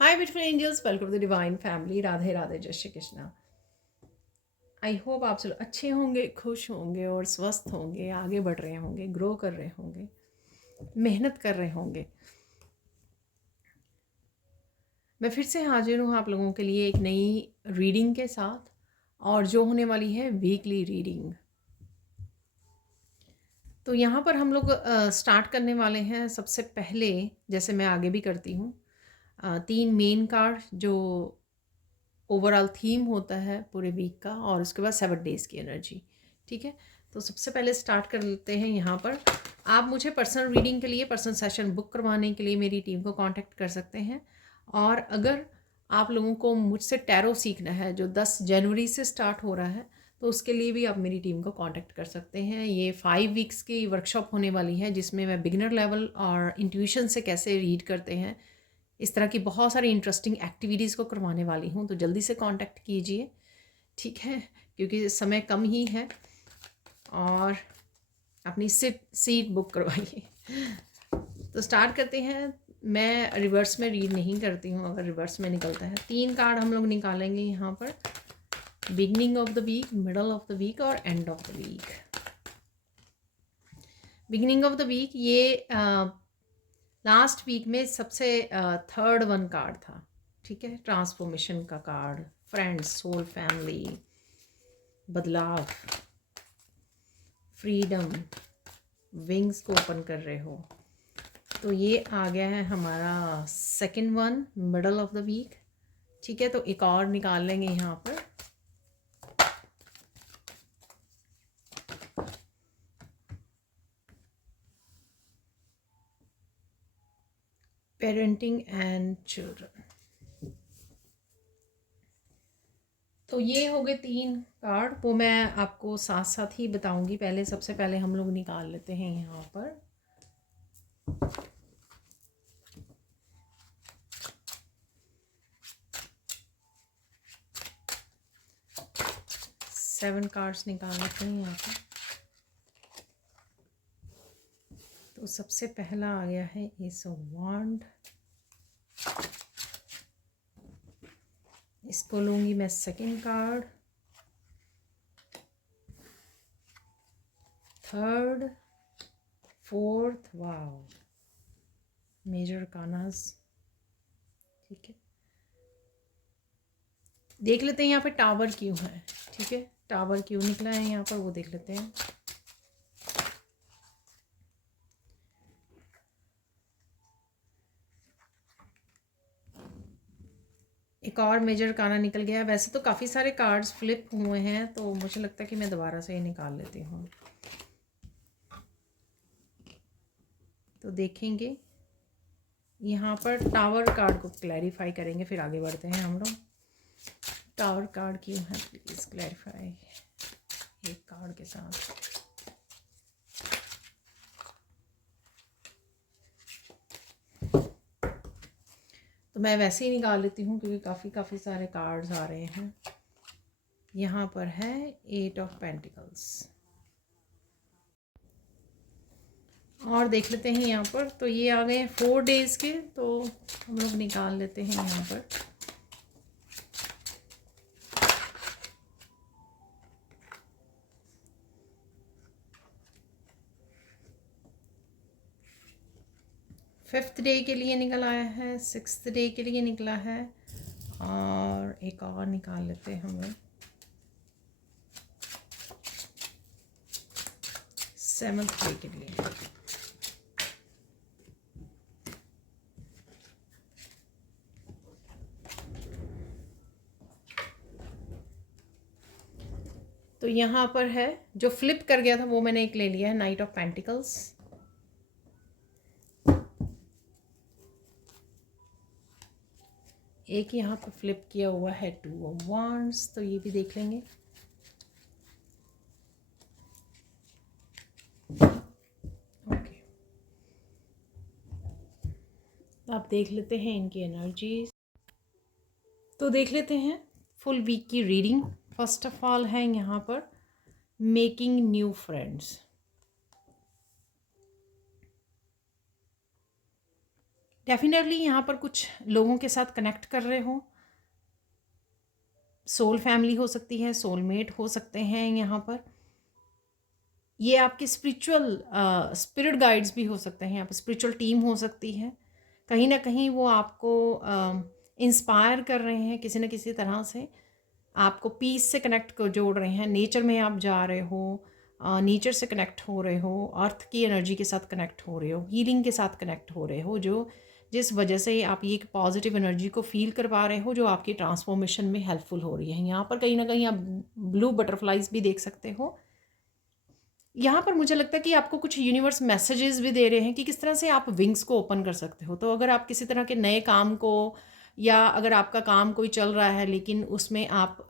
Hi beautiful angels, welcome to divine family. Radhe Radhe, जय Shri Krishna. I hope आप सब अच्छे होंगे, खुश होंगे और स्वस्थ होंगे, आगे बढ़ रहे होंगे, ग्रो कर रहे होंगे, मेहनत कर रहे होंगे। मैं फिर से हाजिर हूँ आप लोगों के लिए एक नई रीडिंग के साथ, और जो होने वाली है वीकली रीडिंग। तो यहाँ पर हम लोग स्टार्ट करने वाले हैं। सबसे पहले, जैसे मैं आगे भी करती हूँ, 3 मेन कार्ड जो ओवरऑल थीम होता है पूरे वीक का, और उसके बाद 7 डेज़ की एनर्जी। ठीक है, तो सबसे पहले स्टार्ट कर लेते हैं। यहाँ पर आप मुझे पर्सनल रीडिंग के लिए, पर्सनल सेशन बुक करवाने के लिए मेरी टीम को कांटेक्ट कर सकते हैं। और अगर आप लोगों को मुझसे टैरो सीखना है, जो 10 जनवरी से स्टार्ट हो रहा है, तो उसके लिए भी आप मेरी टीम को कांटेक्ट कर सकते हैं। ये 5 वीक्स की वर्कशॉप होने वाली है, जिसमें मैं बिगिनर लेवल और इंट्यूशन से कैसे रीड करते हैं, इस तरह की बहुत सारी इंटरेस्टिंग एक्टिविटीज़ को करवाने वाली हूँ। तो जल्दी से कांटेक्ट कीजिए, ठीक है, क्योंकि समय कम ही है। और अपनी सीट बुक करवाइए। तो स्टार्ट करते हैं। मैं रिवर्स में रीड नहीं करती हूँ, अगर रिवर्स में निकलता है। 3 कार्ड हम लोग निकालेंगे यहाँ पर, beginning of the week, middle of the week और end of the week. Beginning of the week, ये लास्ट वीक में सबसे थर्ड वन कार्ड था। ठीक है, ट्रांसफॉर्मेशन का कार्ड, फ्रेंड्स, सोल, फैमिली, बदलाव, फ्रीडम, विंग्स को ओपन कर रहे हो। तो ये आ गया है हमारा second one, middle of the week. ठीक है, तो एक और निकाल लेंगे यहाँ पर। Parenting and children. तो ये हो गए 3 कार्ड, वो मैं आपको साथ साथ ही बताऊंगी। पहले, सबसे पहले हम लोग निकाल लेते हैं यहाँ पर 7 कार्ड्स निकाल लेते हैं यहाँ पर। तो सबसे पहला आ गया है एस ऑफ वांड। इसको लूँगी मैं second card, third, fourth, wow, major कानास। ठीक है, देख लेते हैं यहाँ पे टावर क्यों है। ठीक है, टावर क्यों निकला है यहाँ पर, वो देख लेते हैं। एक और मेजर काना निकल गया। वैसे तो काफ़ी सारे कार्ड्स फ्लिप हुए हैं, तो मुझे लगता है कि मैं दोबारा से ही निकाल लेती हूँ। तो देखेंगे यहाँ पर टावर कार्ड को क्लैरिफाई करेंगे, फिर आगे बढ़ते हैं हम लोग। टावर कार्ड क्यों है, प्लीज़ क्लैरिफाई एक कार्ड के साथ। तो मैं वैसे ही निकाल लेती हूँ, क्योंकि काफ़ी सारे कार्ड्स आ रहे हैं। यहाँ पर है 8 ऑफ पेंटिकल्स। और देख लेते हैं यहाँ पर, तो ये आ गए 4 डेज़ के, तो हम लोग निकाल लेते हैं यहाँ पर। फिफ्थ डे के लिए निकल आया है, 6th डे के लिए निकला है, और एक और निकाल लेते हैं हम लोग 7th डे के लिए। तो यहाँ पर है, जो फ्लिप कर गया था वो मैंने एक ले लिया है, नाइट ऑफ पेंटिकल्स। एक यहाँ पर फ्लिप किया हुआ है 2 ऑफ वांड्स, तो ये भी देख लेंगे। ओके, आप देख लेते हैं इनकी एनर्जीज। तो देख लेते हैं फुल वीक की रीडिंग। फर्स्ट ऑफ ऑल है यहाँ पर मेकिंग न्यू फ्रेंड्स। डेफिनेटली यहाँ पर कुछ लोगों के साथ कनेक्ट कर रहे हो, सोल फैमिली हो सकती है, सोलमेट हो सकते हैं यहाँ पर। ये आपके स्पिरिट गाइड्स भी हो सकते हैं, यहाँ पर स्पिरिचुअल टीम हो सकती है। कहीं ना कहीं वो आपको इंस्पायर कर रहे हैं किसी न किसी तरह से, आपको पीस से कनेक्ट कर जोड़ रहे हैं। नेचर में आप जा रहे हो, नेचर से कनेक्ट हो रहे हो, अर्थ की एनर्जी के साथ कनेक्ट हो रहे हो, हीलिंग के साथ कनेक्ट हो रहे हो, जो जिस वजह से आप ये एक पॉजिटिव एनर्जी को फील कर पा रहे हो, जो आपकी ट्रांसफॉर्मेशन में हेल्पफुल हो रही है। यहाँ पर कहीं ना कहीं आप ब्लू बटरफ्लाइज भी देख सकते हो। यहाँ पर मुझे लगता है कि आपको कुछ यूनिवर्स मैसेजेस भी दे रहे हैं कि किस तरह से आप विंग्स को ओपन कर सकते हो। तो अगर आप किसी तरह के नए काम को, या अगर आपका काम कोई चल रहा है लेकिन उसमें आप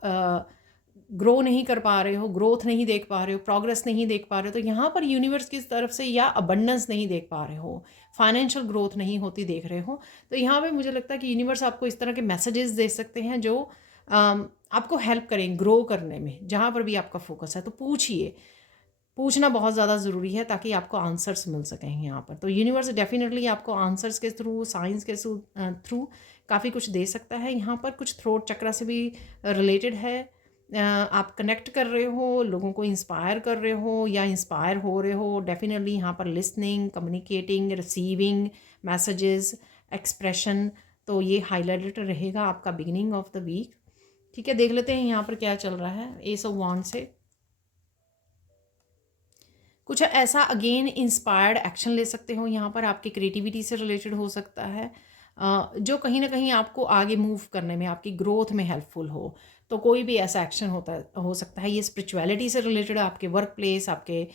ग्रो नहीं कर पा रहे हो, ग्रोथ नहीं देख पा रहे हो, प्रोग्रेस नहीं देख पा रहे हो, तो यहाँ पर यूनिवर्स की तरफ से, या अबंडेंस नहीं देख पा रहे हो, फाइनेंशियल ग्रोथ नहीं होती देख रहे हो, तो यहाँ पे मुझे लगता है कि यूनिवर्स आपको इस तरह के मैसेजेस दे सकते हैं जो आपको हेल्प करें ग्रो करने में, जहाँ पर भी आपका फोकस है। तो पूछिए, पूछना बहुत ज़्यादा ज़रूरी है ताकि आपको आंसर्स मिल सकें यहाँ पर। तो यूनिवर्स डेफिनेटली आपको आंसर्स के थ्रू, साइंस के थ्रू काफ़ी कुछ दे सकता है। यहाँ पर कुछ थ्रोट चक्रा से भी रिलेटेड है। आप कनेक्ट कर रहे हो, लोगों को इंस्पायर कर रहे हो या इंस्पायर हो रहे हो। डेफिनेटली यहाँ पर listening, communicating, receiving messages, expression, तो ये हाईलाइटेड रहेगा आपका बिगिनिंग ऑफ द वीक। ठीक है, देख लेते हैं यहाँ पर क्या चल रहा है एस ऑफ वांड से। कुछ ऐसा अगेन इंस्पायर्ड एक्शन ले सकते हो, यहाँ पर आपकी क्रिएटिविटी से रिलेटेड हो सकता है, जो कहीं ना कहीं आपको आगे मूव करने में, आपकी ग्रोथ में हेल्पफुल हो। तो कोई भी ऐसा एक्शन हो सकता है। ये स्पिरिचुअलिटी से रिलेटेड, आपके वर्क प्लेस, आपके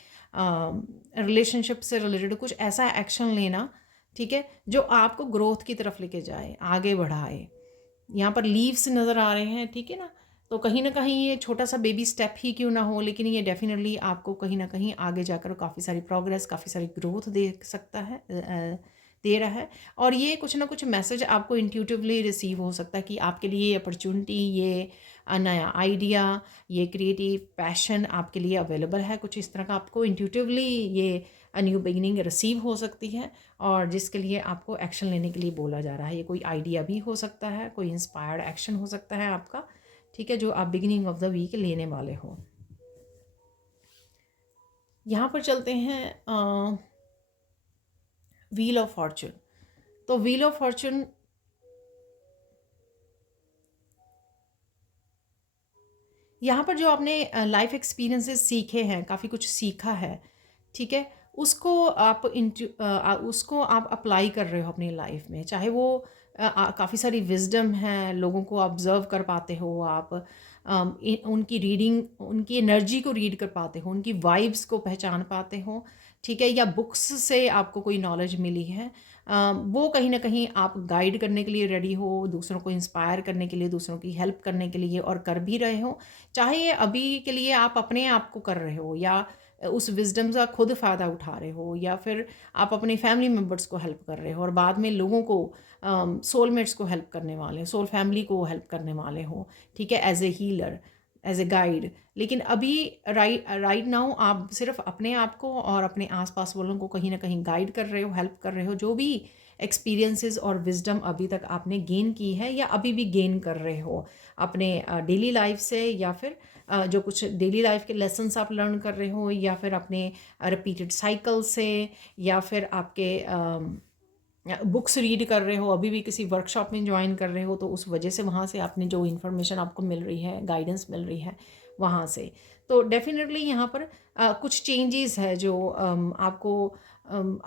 रिलेशनशिप से रिलेटेड कुछ ऐसा एक्शन लेना, ठीक है, जो आपको ग्रोथ की तरफ लेके जाए, आगे बढ़ाए। यहाँ पर लीव्स नज़र आ रहे हैं, ठीक है ना। तो कहीं ना कहीं ये छोटा सा बेबी स्टेप ही क्यों ना हो, लेकिन ये डेफिनेटली आपको कहीं ना कहीं आगे जाकर काफ़ी सारी प्रोग्रेस, काफ़ी सारी ग्रोथ दे सकता है, दे रहा है। और ये कुछ ना कुछ मैसेज आपको इंट्यूटिवली रिसीव हो सकता है कि आपके लिए ये अपॉर्चुनिटी, ये नया आइडिया, ये क्रिएटिव पैशन आपके लिए अवेलेबल है। कुछ इस तरह का आपको इंट्यूटिवली ये न्यू बिगिनिंग रिसीव हो सकती है, और जिसके लिए आपको एक्शन लेने के लिए बोला जा रहा है। ये कोई आइडिया भी हो सकता है, कोई इंस्पायर्ड एक्शन हो सकता है आपका, ठीक है, जो आप बिगिनिंग ऑफ द वीक लेने वाले हो। यहाँ पर चलते हैं व्हील ऑफ फॉर्चून। तो व्हील ऑफ फॉर्चून, यहाँ पर जो आपने लाइफ एक्सपीरियंसेस सीखे हैं, काफ़ी कुछ सीखा है, ठीक है, उसको आप अप्लाई कर रहे हो अपनी लाइफ में। चाहे वो काफ़ी सारी विजडम है, लोगों को ऑब्जर्व कर पाते हो आप, उनकी रीडिंग, उनकी एनर्जी को रीड कर पाते हो, उनकी वाइब्स को पहचान पाते हो, ठीक है, या बुक्स से आपको कोई नॉलेज मिली है, वो कहीं ना कहीं आप गाइड करने के लिए रेडी हो, दूसरों को इंस्पायर करने के लिए, दूसरों की हेल्प करने के लिए, और कर भी रहे हो। चाहे ये अभी के लिए आप अपने आप को कर रहे हो, या उस विजडम का खुद फ़ायदा उठा रहे हो, या फिर आप अपने फैमिली मेम्बर्स को हेल्प कर रहे हो, और बाद में लोगों को, सोलमेट्स को हेल्प करने वाले हो, सोल फैमिली को हेल्प करने वाले हो, ठीक है, as a healer, as a guide. लेकिन अभी राइट नाउ आप सिर्फ अपने आप को और अपने आसपास वालों को कहीं ना कहीं गाइड कर रहे हो, हेल्प कर रहे हो। जो भी एक्सपीरियंसेस और विजडम अभी तक आपने गेन की है, या अभी भी गेन कर रहे हो अपने डेली लाइफ से, या फिर जो कुछ डेली लाइफ के लेसन्स आप लर्न कर रहे हो, या फिर अपने रिपीटेड साइकिल से, या फिर आपके बुक्स रीड कर रहे हो, अभी भी किसी वर्कशॉप में ज्वाइन कर रहे हो, तो उस वजह से वहाँ से आपने जो इन्फॉर्मेशन आपको मिल रही है, गाइडेंस मिल रही है वहाँ से। तो डेफिनेटली यहाँ पर कुछ चेंजेस है जो आपको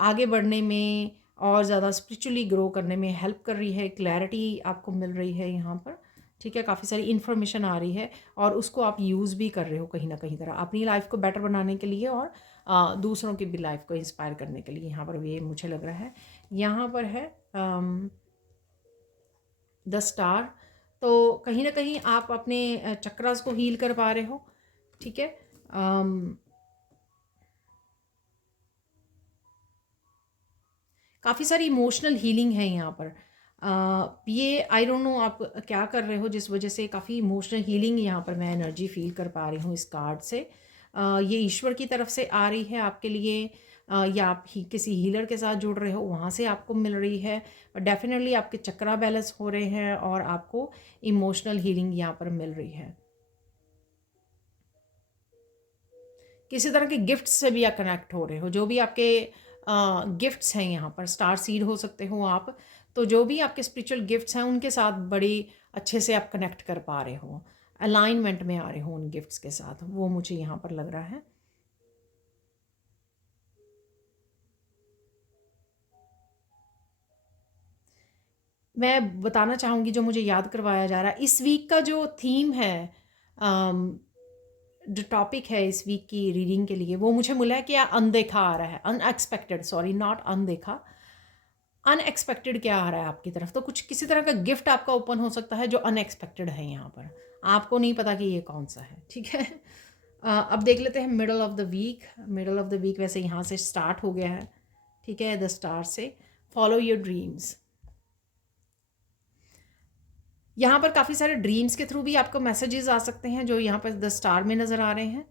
आगे बढ़ने में और ज़्यादा स्पिरिचुअली ग्रो करने में हेल्प कर रही है। क्लैरिटी आपको मिल रही है यहाँ पर, ठीक है, काफ़ी सारी इन्फॉर्मेशन आ रही है, और उसको आप यूज़ भी कर रहे हो कहीं ना कहीं तरह अपनी लाइफ को बेटर बनाने के लिए, और दूसरों की भी लाइफ को इंस्पायर करने के लिए। यहाँ पर ये मुझे लग रहा है, यहाँ पर है द स्टार। तो कहीं ना कहीं आप अपने चक्रास को हील कर पा रहे हो, ठीक है। काफ़ी सारी इमोशनल हीलिंग है यहाँ पर। ये आई डोंट नो आप क्या कर रहे हो, जिस वजह से काफ़ी इमोशनल हीलिंग यहाँ पर मैं एनर्जी फील कर पा रही हूँ इस कार्ड से। ये ईश्वर की तरफ से आ रही है आपके लिए। या आप किसी हीलर के साथ जुड़ रहे हो, वहाँ से आपको मिल रही है। और डेफिनेटली आपके चक्रा बैलेंस हो रहे हैं और आपको इमोशनल हीलिंग यहाँ पर मिल रही है। किसी तरह के गिफ्ट से भी आप कनेक्ट हो रहे हो, जो भी आपके गिफ्ट्स हैं यहाँ पर, स्टार सीड हो सकते हो आप, तो जो भी आपके स्पिरिचुअल गिफ्ट्स हैं उनके साथ बड़ी अच्छे से आप कनेक्ट कर पा रहे हो, अलाइनमेंट में आ रहे हो उन गिफ्ट्स के साथ, वो मुझे यहाँ पर लग रहा है। मैं बताना चाहूँगी, जो मुझे याद करवाया जा रहा है, इस वीक का जो थीम है, जो टॉपिक है इस वीक की रीडिंग के लिए, वो मुझे मिला है कि अनदेखा आ रहा है, अनएक्सपेक्टेड, सॉरी नॉट अनदेखा, अनएक्सपेक्टेड क्या आ रहा है आपकी तरफ। तो कुछ किसी तरह का गिफ्ट आपका ओपन हो सकता है जो अनएक्सपेक्टेड है यहाँ पर, आपको नहीं पता कि ये कौन सा है, ठीक है। अब देख लेते हैं middle of the week. Middle of the week वैसे यहाँ से स्टार्ट हो गया है, ठीक है, द स्टार से। फॉलो योर ड्रीम्स, यहाँ पर काफ़ी सारे ड्रीम्स के थ्रू भी आपको मैसेजेस आ सकते हैं, जो यहाँ पर द स्टार में नज़र आ रहे हैं,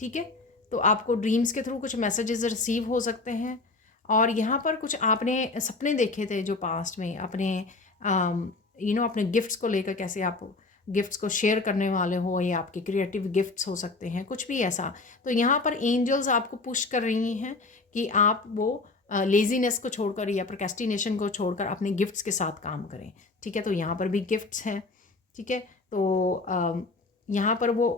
ठीक है। तो आपको ड्रीम्स के थ्रू कुछ मैसेजेस रिसीव हो सकते हैं। और यहाँ पर कुछ आपने सपने देखे थे जो पास्ट में अपने अपने गिफ्ट्स को लेकर, कैसे आप गिफ्ट्स को शेयर करने वाले हो, या आपके क्रिएटिव गिफ्ट्स हो सकते हैं, कुछ भी ऐसा। तो यहाँ पर एंजल्स आपको पुश कर रही हैं कि आप वो लेजीनेस को छोड़कर या प्रोक्रेस्टिनेशन को छोड़कर अपने गिफ्ट्स के साथ काम करें, ठीक है। तो यहाँ पर भी गिफ्ट्स हैं, ठीक है। तो यहाँ पर वो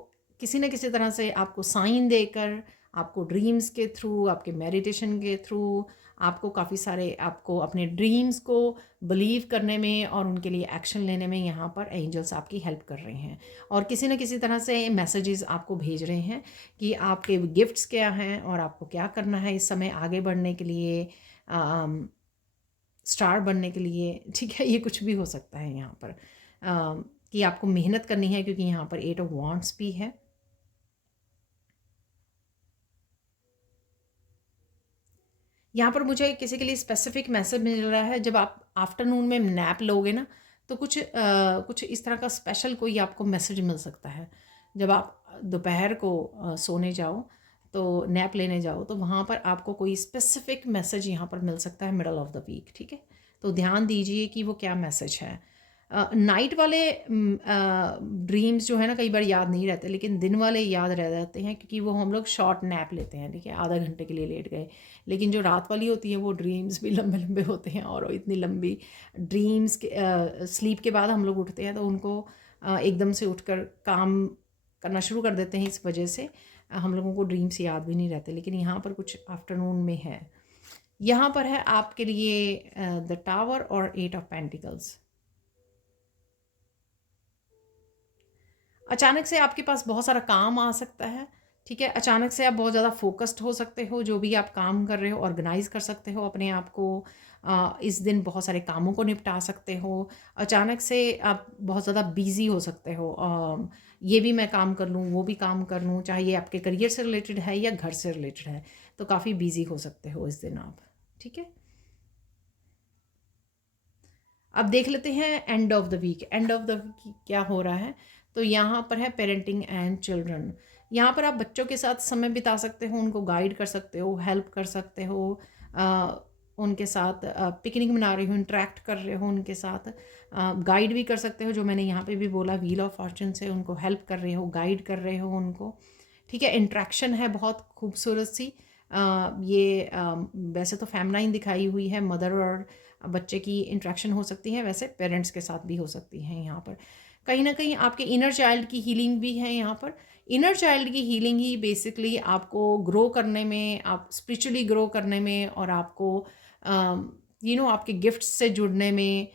किसी न किसी तरह से आपको साइन देकर, आपको ड्रीम्स के थ्रू, आपके मेडिटेशन के थ्रू, आपको काफ़ी सारे, आपको अपने ड्रीम्स को बिलीव करने में और उनके लिए एक्शन लेने में यहाँ पर एंजल्स आपकी हेल्प कर रहे हैं। और किसी न किसी तरह से मैसेजेस आपको भेज रहे हैं कि आपके गिफ्ट्स क्या हैं और आपको क्या करना है इस समय आगे बढ़ने के लिए, स्टार बनने के लिए, ठीक है। ये कुछ भी हो सकता है यहाँ पर, कि आपको मेहनत करनी है, क्योंकि यहाँ पर 8 ऑफ वांड्स भी है। यहाँ पर मुझे किसी के लिए स्पेसिफिक मैसेज मिल रहा है, जब आप आफ्टरनून में नैप लोगे ना, तो कुछ इस तरह का स्पेशल कोई आपको मैसेज मिल सकता है। जब आप दोपहर को सोने जाओ, तो नैप लेने जाओ, तो वहाँ पर आपको कोई स्पेसिफिक मैसेज यहाँ पर मिल सकता है मिडल ऑफ द वीक, ठीक है। तो ध्यान दीजिए कि वो क्या मैसेज है। नाइट वाले ड्रीम्स जो है ना, कई बार याद नहीं रहते, लेकिन दिन वाले याद रह जाते हैं, क्योंकि वो हम लोग शॉर्ट नैप लेते हैं, ठीक है, आधा घंटे के लिए लेट गए। लेकिन जो रात वाली होती है वो ड्रीम्स भी लंबे लंबे होते हैं, और इतनी लंबी ड्रीम्स के स्लीप के बाद हम लोग उठते हैं, तो उनको एकदम से उठकर काम करना शुरू कर देते हैं, इस वजह से हम लोगों को ड्रीम्स याद भी नहीं रहते। लेकिन यहाँ पर कुछ आफ्टरनून में है। यहाँ पर है आपके लिए द टावर और 8 ऑफ पेंटिकल्स। अचानक से आपके पास बहुत सारा काम आ सकता है, ठीक है। अचानक से आप बहुत ज़्यादा फोकस्ड हो सकते हो, जो भी आप काम कर रहे हो ऑर्गेनाइज कर सकते हो अपने आप को। इस दिन बहुत सारे कामों को निपटा सकते हो। अचानक से आप बहुत ज़्यादा बिजी हो सकते हो, ये भी मैं काम कर लूँ, वो भी काम कर लूँ, चाहे ये आपके करियर से रिलेटेड है या घर से रिलेटेड है, तो काफ़ी बिजी हो सकते हो इस दिन आप, ठीक है। अब देख लेते हैं end of the week. End of the week क्या हो रहा है, तो यहाँ पर है पेरेंटिंग एंड चिल्ड्रन। यहाँ पर आप बच्चों के साथ समय बिता सकते हो, उनको गाइड कर सकते हो, हेल्प कर सकते हो, उनके साथ पिकनिक मना रहे हो, इंटरेक्ट कर रहे हो उनके साथ, गाइड भी कर सकते हो, जो मैंने यहाँ पे भी बोला व्हील ऑफ फॉर्चून से उनको हेल्प कर रहे हो, गाइड कर रहे हो उनको, ठीक है। इंट्रैक्शन है बहुत खूबसूरत सी। ये वैसे तो फेमनाइन दिखाई हुई है, मदर और बच्चे की इंट्रैक्शन हो सकती है, वैसे पेरेंट्स के साथ भी हो सकती हैं यहाँ पर। कहीं ना कहीं आपके इनर चाइल्ड की हीलिंग भी है यहाँ पर। इनर चाइल्ड की हीलिंग ही बेसिकली आपको ग्रो करने में, आप स्पिरिचुअली ग्रो करने में, और आपको आपके गिफ्ट्स से जुड़ने में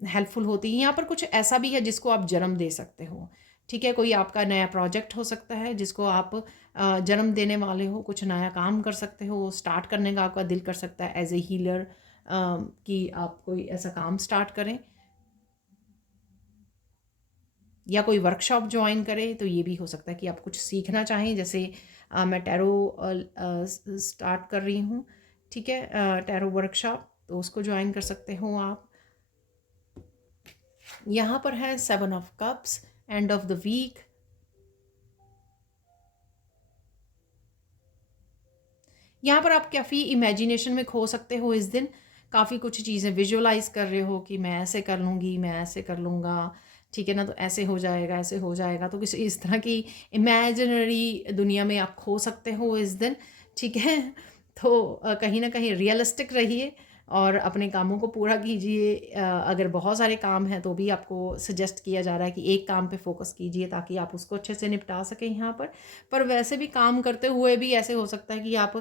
हेल्पफुल होती है। यहाँ पर कुछ ऐसा भी है जिसको आप जन्म दे सकते हो, ठीक है। कोई आपका नया प्रोजेक्ट हो सकता है जिसको आप जन्म देने वाले हो, कुछ नया काम कर सकते हो, स्टार्ट करने का आपका दिल कर सकता है एज ए हीलर, कि आप कोई ऐसा काम स्टार्ट करें या कोई वर्कशॉप ज्वाइन करें। तो ये भी हो सकता है कि आप कुछ सीखना चाहें, जैसे मैं टैरो स्टार्ट कर रही हूँ, ठीक है, टैरो वर्कशॉप, तो उसको ज्वाइन कर सकते हो आप। यहाँ पर है 7 of cups, end of the week. यहाँ पर आप काफ़ी इमेजिनेशन में खो सकते हो इस दिन। काफ़ी कुछ चीज़ें विजुअलाइज़ कर रहे हो कि मैं ऐसे कर लूँगी, मैं ऐसे कर लूँगा, ठीक है ना? तो ऐसे हो जाएगा, ऐसे हो जाएगा। तो किसी इस तरह की इमेजिनरी दुनिया में आप खो सकते हो इस दिन, ठीक है? तो कहीं न कहीं रियलिस्टिक रहिए और अपने कामों को पूरा कीजिए। अगर बहुत सारे काम हैं तो भी आपको सजेस्ट किया जा रहा है कि एक काम पे फ़ोकस कीजिए ताकि आप उसको अच्छे से निपटा सकें यहाँ पर। पर वैसे भी काम करते हुए भी ऐसे हो सकता है कि आप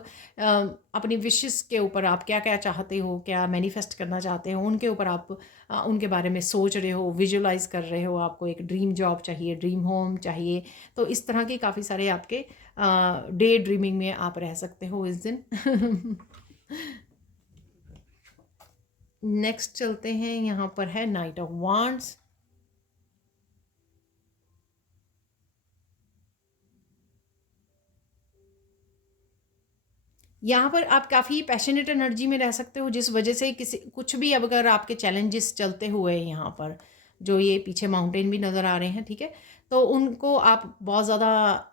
अपनी विशेस के ऊपर आप क्या-क्या चाहते हो, क्या मैनिफेस्ट करना चाहते हो, उनके ऊपर आप उनके बारे में सोच रहे हो, विजुअलाइज़ कर रहे हो, आपको एक ड्रीम जॉब चाहिए, ड्रीम होम चाहिए। तो इस तरह के काफ़ी सारे आपके डे ड्रीमिंग में आप रह सकते हो इस दिन। नेक्स्ट चलते हैं, यहाँ पर है नाइट ऑफ वांड्स। यहाँ पर आप काफ़ी पैशनेट एनर्जी में रह सकते हो जिस वजह से किसी कुछ भी अब अगर आपके चैलेंजेस चलते हुए यहाँ पर जो ये पीछे माउंटेन भी नज़र आ रहे हैं, ठीक है? तो उनको आप बहुत ज़्यादा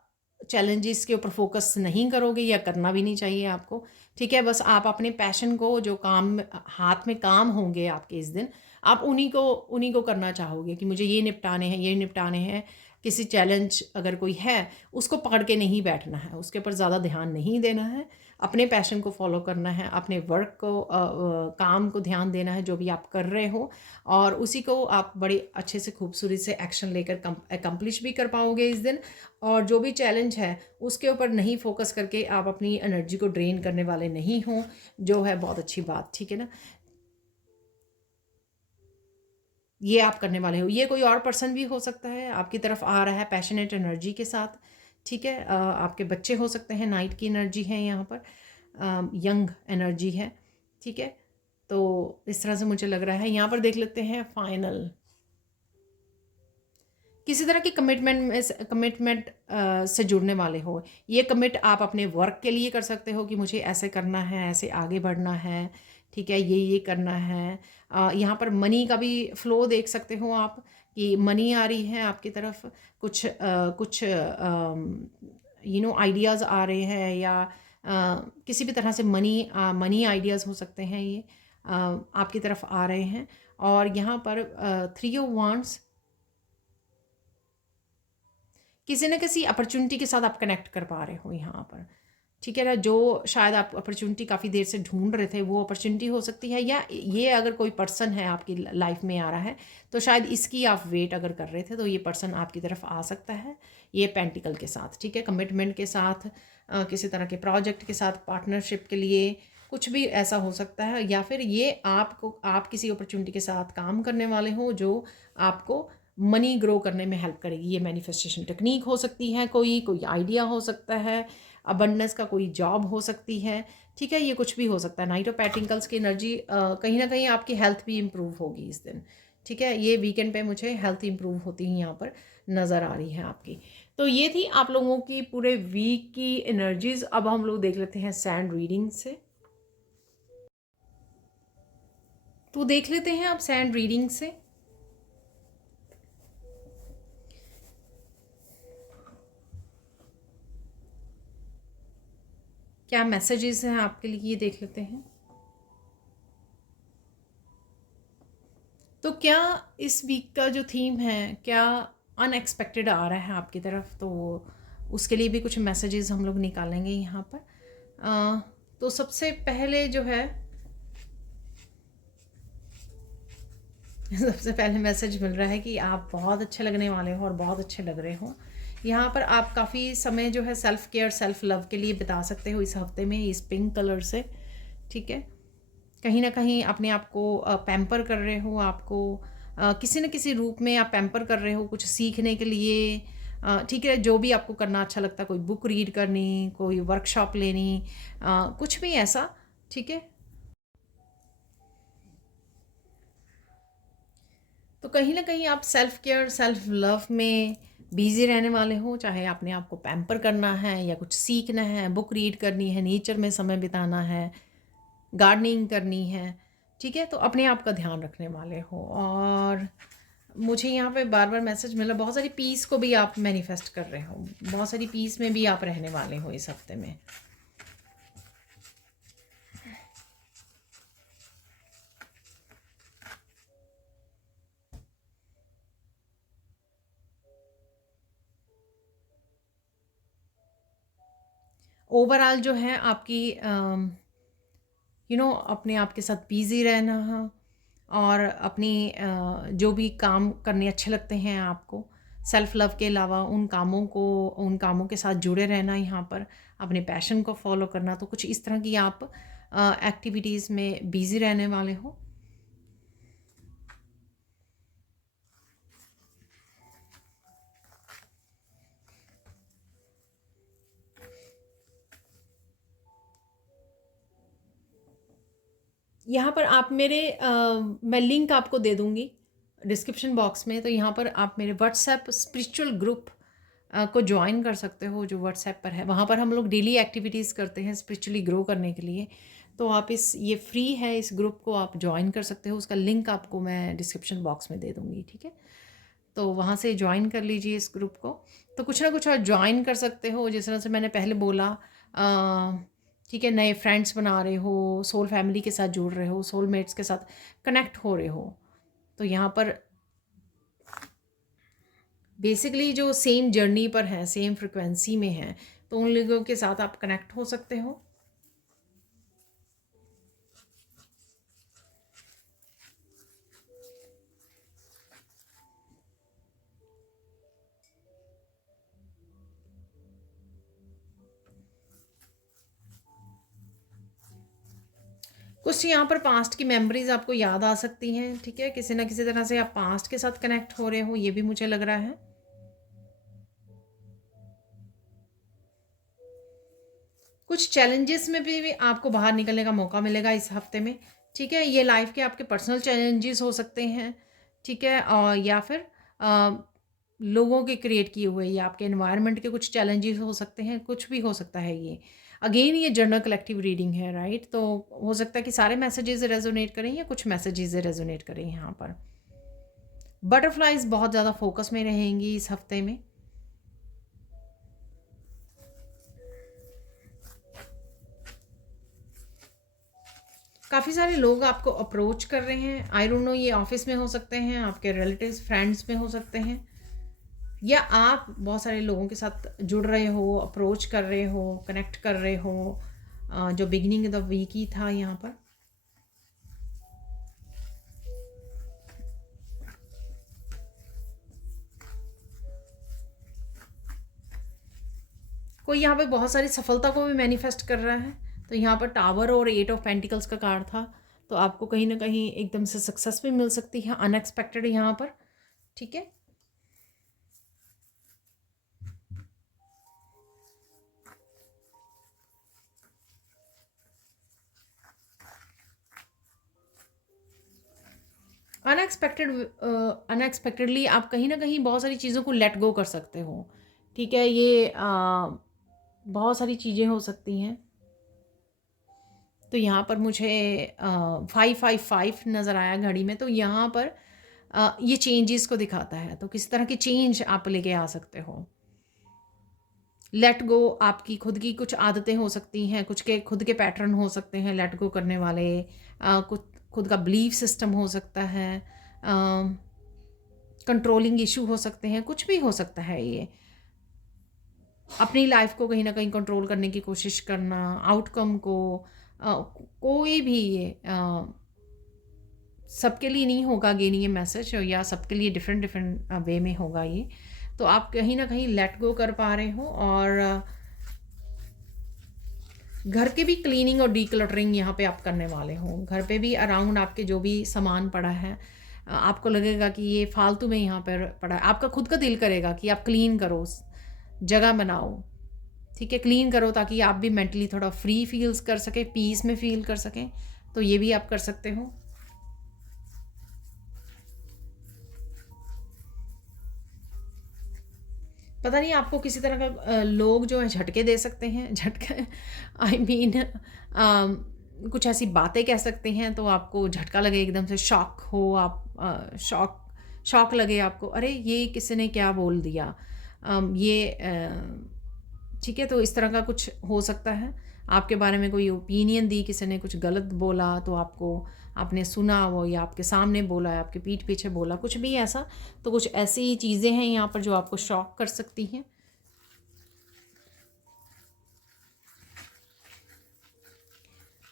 चैलेंजेस के ऊपर फोकस नहीं करोगे या करना भी नहीं चाहिए आपको, ठीक है? बस आप अपने पैशन को जो काम हाथ में काम होंगे आपके इस दिन, आप उन्हीं को करना चाहोगे कि मुझे ये निपटाने हैं, ये निपटाने हैं। किसी चैलेंज अगर कोई है, उसको पकड़ के नहीं बैठना है, उसके ऊपर ज़्यादा ध्यान नहीं देना है। अपने पैशन को फॉलो करना है, अपने वर्क को काम को ध्यान देना है जो भी आप कर रहे हो और उसी को आप बड़े अच्छे से खूबसूरती से एक्शन लेकर अकम्प्लिश भी कर पाओगे इस दिन। और जो भी चैलेंज है उसके ऊपर नहीं फोकस करके आप अपनी एनर्जी को ड्रेन करने वाले नहीं हो, जो है बहुत अच्छी बात, ठीक है ना? ये आप करने वाले हो। ये कोई और पर्सन भी हो सकता है, आपकी तरफ आ रहा है पैशनेट एनर्जी के साथ, ठीक है? आपके बच्चे हो सकते हैं, नाइट की एनर्जी है यहाँ पर, यंग एनर्जी है, ठीक है? तो इस तरह से मुझे लग रहा है। यहाँ पर देख लेते हैं फाइनल। किसी तरह की कमिटमेंट से जुड़ने वाले हो। ये कमिट आप अपने वर्क के लिए कर सकते हो कि मुझे ऐसे करना है, ऐसे आगे बढ़ना है, ठीक है? ये करना है। यहाँ पर मनी का भी फ्लो देख सकते हो आप कि मनी आ रही है आपकी तरफ, कुछ आइडियाज़ आ रहे हैं या किसी भी तरह से मनी आइडियाज़ हो सकते हैं ये आपकी तरफ आ रहे हैं। और यहाँ पर थ्री ऑफ वांड्स, किसी न किसी अपॉर्चुनिटी के साथ आप कनेक्ट कर पा रहे हो यहाँ पर, ठीक है ना? जो शायद आप अपॉर्चुनिटी काफ़ी देर से ढूंढ रहे थे वो अपॉर्चुनिटी हो सकती है, या ये अगर कोई पर्सन है आपकी लाइफ में आ रहा है तो शायद इसकी आप वेट अगर कर रहे थे तो ये पर्सन आपकी तरफ आ सकता है, ये पेंटिकल के साथ, ठीक है? कमिटमेंट के साथ, किसी तरह के प्रोजेक्ट के साथ, पार्टनरशिप के लिए कुछ भी ऐसा हो सकता है, या फिर ये आप किसी अपॉर्चुनिटी के साथ काम करने वाले हो जो आपको मनी ग्रो करने में हेल्प करेगी। ये मैनिफेस्टेशन टेक्निक हो सकती है, कोई आइडिया हो सकता है, अबंडेंस का कोई जॉब हो सकती है, ठीक है? ये कुछ भी हो सकता है। नाइट ऑफ पेंटिकल्स की एनर्जी कहीं ना कहीं आपकी हेल्थ भी इम्प्रूव होगी इस दिन, ठीक है? ये वीकेंड पे मुझे हेल्थ इम्प्रूव होती ही यहाँ पर नज़र आ रही है आपकी। तो ये थी आप लोगों की पूरे वीक की एनर्जीज। अब हम लोग देख लेते हैं सैंड रीडिंग से। तो देख लेते हैं आप सैंड रीडिंग से क्या मैसेजेस हैं आपके लिए, ये देख लेते हैं। तो क्या इस वीक का जो थीम है, क्या अनएक्सपेक्टेड आ रहा है आपकी तरफ, तो उसके लिए भी कुछ मैसेजेस हम लोग निकालेंगे यहाँ पर। तो सबसे पहले जो है सबसे पहले मैसेज मिल रहा है कि आप बहुत अच्छे लगने वाले हो और बहुत अच्छे लग रहे हो। यहाँ पर आप काफ़ी समय जो है सेल्फ केयर, सेल्फ लव के लिए बिता सकते हो इस हफ्ते में, इस पिंक कलर से, ठीक है? कहीं ना कहीं अपने आप को पैम्पर कर रहे हो, आपको किसी न किसी रूप में आप पैम्पर कर रहे हो कुछ सीखने के लिए, ठीक है? जो भी आपको करना अच्छा लगता है, कोई बुक रीड करनी, कोई वर्कशॉप लेनी, कुछ भी ऐसा, ठीक है? तो कहीं ना कहीं आप सेल्फ केयर, सेल्फ लव में बिजी रहने वाले हो, चाहे अपने आप को पैम्पर करना है या कुछ सीखना है, बुक रीड करनी है, नेचर में समय बिताना है, गार्डनिंग करनी है, ठीक है? तो अपने आप का ध्यान रखने वाले हो। और मुझे यहाँ पे बार बार मैसेज मिला, बहुत सारी पीस को भी आप मैनिफेस्ट कर रहे हो, बहुत सारी पीस में भी आप रहने वाले हो इस हफ्ते में। ओवरऑल जो है आपकी अपने आप के साथ बिज़ी रहना है, और अपनी जो भी काम करने अच्छे लगते हैं आपको, सेल्फ लव के अलावा उन कामों के साथ जुड़े रहना, यहाँ पर अपने पैशन को फॉलो करना। तो कुछ इस तरह की आप एक्टिविटीज़ में बिज़ी रहने वाले हो। यहाँ पर आप मैं लिंक आपको दे दूँगी डिस्क्रिप्शन बॉक्स में, तो यहाँ पर आप मेरे व्हाट्सएप स्पिरिचुअल ग्रुप को ज्वाइन कर सकते हो, जो व्हाट्सएप पर है। वहाँ पर हम लोग डेली एक्टिविटीज़ करते हैं स्पिरिचुअली ग्रो करने के लिए। तो आप ये फ्री है, इस ग्रुप को आप ज्वाइन कर सकते हो। उसका लिंक आपको मैं डिस्क्रिप्शन बॉक्स में दे दूँगी, ठीक है? तो वहाँ से ज्वाइन कर लीजिए इस ग्रुप को। तो कुछ ना कुछ आप ज्वाइन कर सकते हो, जिस तरह से मैंने पहले बोला, ठीक है, नए फ्रेंड्स बना रहे हो, सोल फैमिली के साथ जुड़ रहे हो, सोलमेट्स के साथ कनेक्ट हो रहे हो। तो यहाँ पर बेसिकली जो सेम जर्नी पर हैं, सेम फ्रिक्वेंसी में हैं, तो उन लोगों के साथ आप कनेक्ट हो सकते हो। कुछ यहाँ पर पास्ट की मेमोरीज आपको याद आ सकती हैं, ठीक है? किसी ना किसी तरह से आप पास्ट के साथ कनेक्ट हो रहे हो, ये भी मुझे लग रहा है। कुछ चैलेंजेस में भी आपको बाहर निकलने का मौका मिलेगा इस हफ्ते में, ठीक है? ये लाइफ के आपके पर्सनल चैलेंजेस हो सकते हैं, ठीक है? और या फिर अ, लोगों के क्रिएट किए हुए, या आपके एनवायरनमेंट के कुछ चैलेंजेस हो सकते हैं, कुछ भी हो सकता है ये। अगेन ये जनरल कलेक्टिव रीडिंग है, राइट? तो हो सकता है कि सारे मैसेजेस रेजोनेट करें या कुछ मैसेजेस रेजोनेट करें यहाँ पर। बटरफ्लाइज बहुत ज़्यादा फोकस में रहेंगी इस हफ्ते में। काफ़ी सारे लोग आपको अप्रोच कर रहे हैं। आई डोंट नो, ये ऑफिस में हो सकते हैं, आपके रिलेटिव्स फ्रेंड्स में हो सकते हैं, या आप बहुत सारे लोगों के साथ जुड़ रहे हो, अप्रोच कर रहे हो, कनेक्ट कर रहे हो, जो बिगिनिंग ऑफ द वीक ही था यहाँ पर। कोई यहाँ पे बहुत सारी सफलता को भी मैनिफेस्ट कर रहा है। तो यहाँ पर टावर और 8 ऑफ पेंटिकल्स का कार्ड था, तो आपको कहीं ना कहीं एकदम से सक्सेस भी मिल सकती है, अनएक्सपेक्टेड यहाँ पर, ठीक है? अनएक्सपेक्टेडली आप कहीं ना कहीं बहुत सारी चीज़ों को लेट गो कर सकते हो, ठीक है? ये बहुत सारी चीज़ें हो सकती हैं। तो यहाँ पर मुझे 555 नज़र आया घड़ी में, तो यहाँ पर ये चेंजेस को दिखाता है। तो किस तरह की चेंज आप लेके आ सकते हो। लेट गो आपकी खुद की कुछ आदतें हो सकती हैं, कुछ के खुद के पैटर्न हो सकते हैं लेट गो करने वाले, कुछ खुद का बिलीफ सिस्टम हो सकता है, कंट्रोलिंग इशू हो सकते हैं, कुछ भी हो सकता है ये। अपनी लाइफ को कहीं ना कहीं कंट्रोल करने की कोशिश करना, आउटकम को, कोई भी ये सबके लिए नहीं होगा गेन ये मैसेज, या सबके लिए डिफरेंट डिफरेंट वे में होगा ये। तो आप कहीं ना कहीं लेट गो कर पा रहे हो, और घर के भी क्लीनिंग और डीक्लटरिंग यहाँ पे आप करने वाले हो। घर पे भी अराउंड आपके जो भी सामान पड़ा है, आपको लगेगा कि ये फालतू में यहाँ पर पड़ा है, आपका खुद का दिल करेगा कि आप क्लीन करो, जगह बनाओ, ठीक है? क्लीन करो ताकि आप भी मेंटली थोड़ा फ्री फील्स कर सकें, पीस में फील कर सकें। तो ये भी आप कर सकते हो। पता नहीं आपको किसी तरह का लोग जो है झटके दे सकते हैं, झटके आई मीन कुछ ऐसी बातें कह सकते हैं, तो आपको झटका लगे, एकदम से शॉक हो आप, शॉक लगे आपको, अरे ये किसी ने क्या बोल दिया, ठीक है? तो इस तरह का कुछ हो सकता है। आपके बारे में कोई ओपिनियन दी, किसी ने कुछ गलत बोला, तो आपको आपने सुना वो, या आपके सामने बोला, या आपके पीठ पीछे बोला, कुछ भी ऐसा। तो कुछ ऐसी चीज़ें हैं यहाँ पर जो आपको शॉक कर सकती हैं।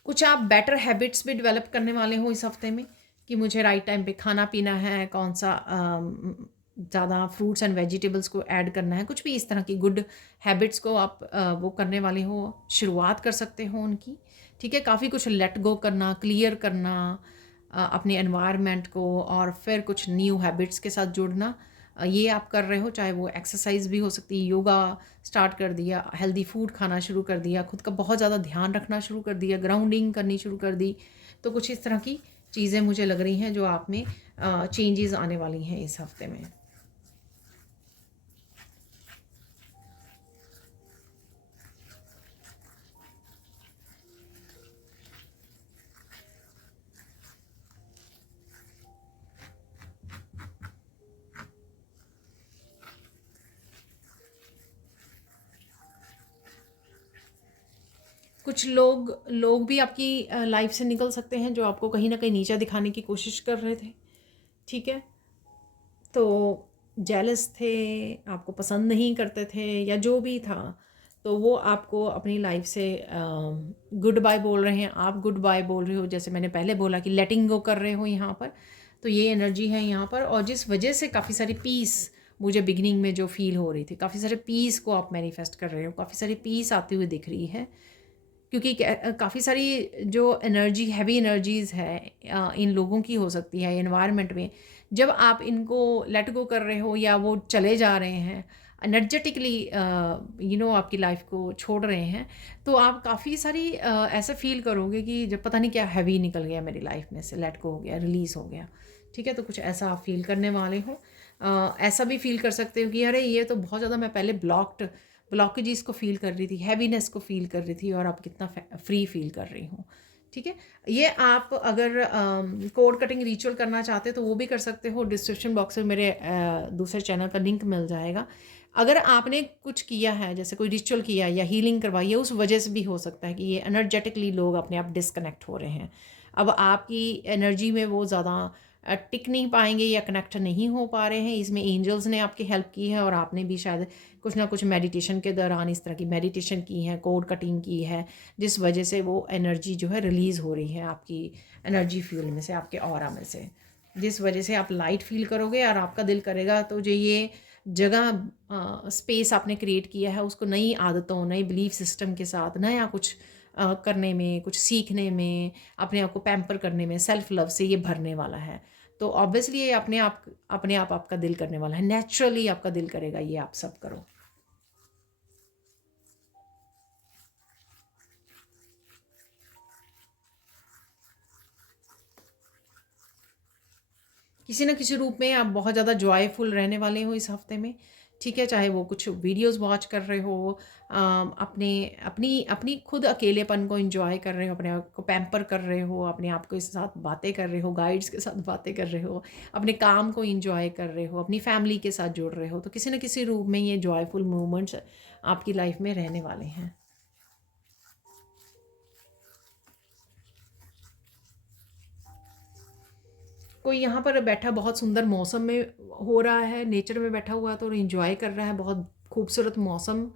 कुछ आप बेटर हैबिट्स भी डेवलप करने वाले हो इस हफ्ते में, कि मुझे राइट टाइम पे खाना पीना है, कौन सा ज़्यादा फ्रूट्स एंड वेजिटेबल्स को ऐड करना है, कुछ भी इस तरह की गुड हैबिट्स को आप वो करने वाले हो, शुरुआत कर सकते हो उनकी। ठीक है, काफ़ी कुछ लेट गो करना, क्लियर करना अपने एनवायरनमेंट को, और फिर कुछ न्यू हैबिट्स के साथ जुड़ना, ये आप कर रहे हो। चाहे वो एक्सरसाइज भी हो सकती है, योगा स्टार्ट कर दिया, हेल्दी फूड खाना शुरू कर दिया, खुद का बहुत ज़्यादा ध्यान रखना शुरू कर दिया, ग्राउंडिंग करनी शुरू कर दी। तो कुछ इस तरह की चीज़ें मुझे लग रही हैं जो आप में चेंजेस आने वाली हैं इस हफ्ते में। कुछ लोग लोग भी आपकी लाइफ से निकल सकते हैं जो आपको कहीं ना कहीं नीचा दिखाने की कोशिश कर रहे थे। ठीक है, तो जेलस थे, आपको पसंद नहीं करते थे, या जो भी था, तो वो आपको अपनी लाइफ से गुड बाय बोल रहे हैं, आप गुड बाय बोल रहे हो। जैसे मैंने पहले बोला कि लेटिंग गो कर रहे हो यहाँ पर, तो ये एनर्जी है यहाँ पर। और जिस वजह से काफ़ी सारी पीस मुझे बिगिनिंग में जो फील हो रही थी, काफ़ी सारे पीस को आप मैनिफेस्ट कर रहे हो, काफ़ी सारी पीस आती हुई दिख रही है। क्योंकि काफ़ी सारी जो एनर्जी, हैवी एनर्जीज़ है इन लोगों की हो सकती है एनवायरनमेंट में, जब आप इनको लेट गो कर रहे हो या वो चले जा रहे हैं एनर्जेटिकली, आपकी लाइफ को छोड़ रहे हैं, तो आप काफ़ी सारी ऐसे फील करोगे कि जब पता नहीं क्या हैवी निकल गया मेरी लाइफ में से, लेट गो हो गया, रिलीज़ हो गया। ठीक है, तो कुछ ऐसा आप फील करने वाले हो। ऐसा भी फील कर सकते हो कि अरे ये तो बहुत ज़्यादा मैं पहले ब्लॉकेजेस को फ़ील कर रही थी, हैवीनेस को फ़ील कर रही थी, और अब कितना फ्री फ़ील कर रही हूँ। ठीक है, ये आप अगर कोड कटिंग रिचुअल करना चाहते हो तो वो भी कर सकते हो। डिस्क्रिप्शन बॉक्स में मेरे दूसरे चैनल का लिंक मिल जाएगा। अगर आपने कुछ किया है, जैसे कोई रिचुअल किया या हीलिंग करवाई है, उस वजह से भी हो सकता है कि ये एनर्जेटिकली लोग अपने आप डिस्कनेक्ट हो रहे हैं। अब आपकी एनर्जी में वो ज़्यादा टिक नहीं पाएंगे या कनेक्ट नहीं हो पा रहे हैं। इसमें एंजल्स ने आपकी हेल्प की है, और आपने भी शायद कुछ ना कुछ मेडिटेशन के दौरान इस तरह की मेडिटेशन की है, कोड कटिंग की है, जिस वजह से वो एनर्जी जो है रिलीज़ हो रही है आपकी एनर्जी फील्ड में से, आपके ऑरा में से, जिस वजह से आप लाइट फील करोगे और आपका दिल करेगा तो जो ये जगह स्पेस आपने क्रिएट किया है उसको नई आदतों, नई बिलीफ सिस्टम के साथ नया कुछ करने में, कुछ सीखने में, अपने आप को पैम्पर करने में, सेल्फ लव से ये भरने वाला है। तो ऑब्वियसली ये अपने आप आपका दिल करने वाला है, नेचुरली आपका दिल करेगा ये आप सब करो। किसी न किसी रूप में आप बहुत ज़्यादा जॉयफुल रहने वाले हो इस हफ्ते में। ठीक है, चाहे वो कुछ वीडियोस वॉच कर रहे हो, अपने अपनी अपनी खुद अकेलेपन को एंजॉय कर रहे हो, अपने आप को पैम्पर कर रहे हो, अपने आप के साथ बातें कर रहे हो, गाइड्स के साथ बातें कर रहे हो, अपने काम को एंजॉय कर रहे हो, अपनी फैमिली के साथ जुड़ रहे हो, तो किसी न किसी रूप में ये जॉयफुल मोमेंट्स आपकी लाइफ में रहने वाले हैं। कोई यहाँ पर बैठा बहुत सुंदर मौसम में हो रहा है, नेचर में बैठा हुआ है, तो एंजॉय कर रहा है बहुत खूबसूरत मौसम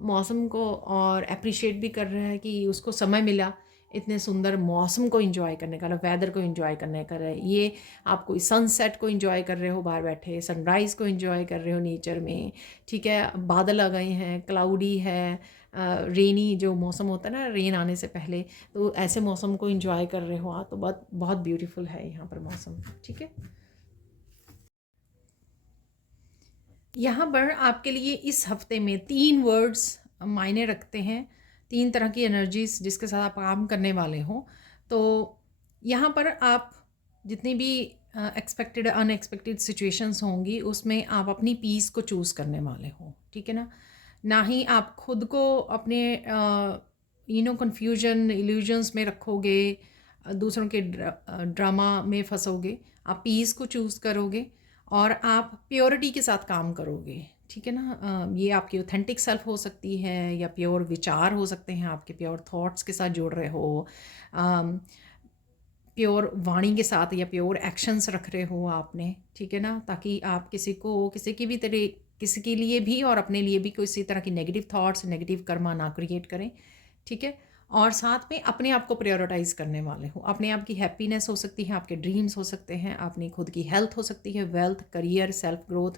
मौसम को, और अप्रिशिएट भी कर रहा है कि उसको समय मिला इतने सुंदर मौसम को एंजॉय करने का, वेदर को एंजॉय करने का। ये आप कोई सनसेट को एंजॉय कर रहे हो बाहर बैठे, सनराइज़ को एंजॉय कर रहे हो नेचर में। ठीक है, बादल आ गए हैं, क्लाउडी है, रेनी जो मौसम होता है ना रेन आने से पहले, तो ऐसे मौसम को एंजॉय कर रहे हो आप, तो बहुत बहुत ब्यूटीफुल है यहाँ पर मौसम। ठीक है, यहाँ पर आपके लिए इस हफ्ते में 3 वर्ड्स मायने रखते हैं, 3 तरह की एनर्जीज जिसके साथ आप काम करने वाले हो। तो यहाँ पर आप जितनी भी एक्सपेक्टेड अनएक्सपेक्टेड सिचुएशंस होंगी उसमें आप अपनी पीस को चूज़ करने वाले हो। ठीक है ना, ना ही आप खुद को अपने कन्फ्यूजन इल्यूजन्स में रखोगे, दूसरों के ड्रामा में फंसोगे। आप पीस को चूज़ करोगे और आप प्योरिटी के साथ काम करोगे। ठीक है ना, ये आपकी ऑथेंटिक सेल्फ हो सकती है, या प्योर विचार हो सकते हैं, आपके प्योर थॉट्स के साथ जुड़ रहे हो, प्योर वाणी के साथ, या प्योर एक्शंस रख रहे हो आपने। ठीक है ना, ताकि आप किसी की भी तरह, किसी के लिए भी और अपने लिए भी किसी तरह की नेगेटिव थॉट्स, नेगेटिव कर्मा ना क्रिएट करें। ठीक है, और साथ में अपने आप को प्रायोरिटाइज़ करने वाले हो। अपने आप की हैप्पीनेस हो सकती है, आपके ड्रीम्स हो सकते हैं, अपनी खुद की हेल्थ हो सकती है, वेल्थ, करियर, सेल्फ ग्रोथ,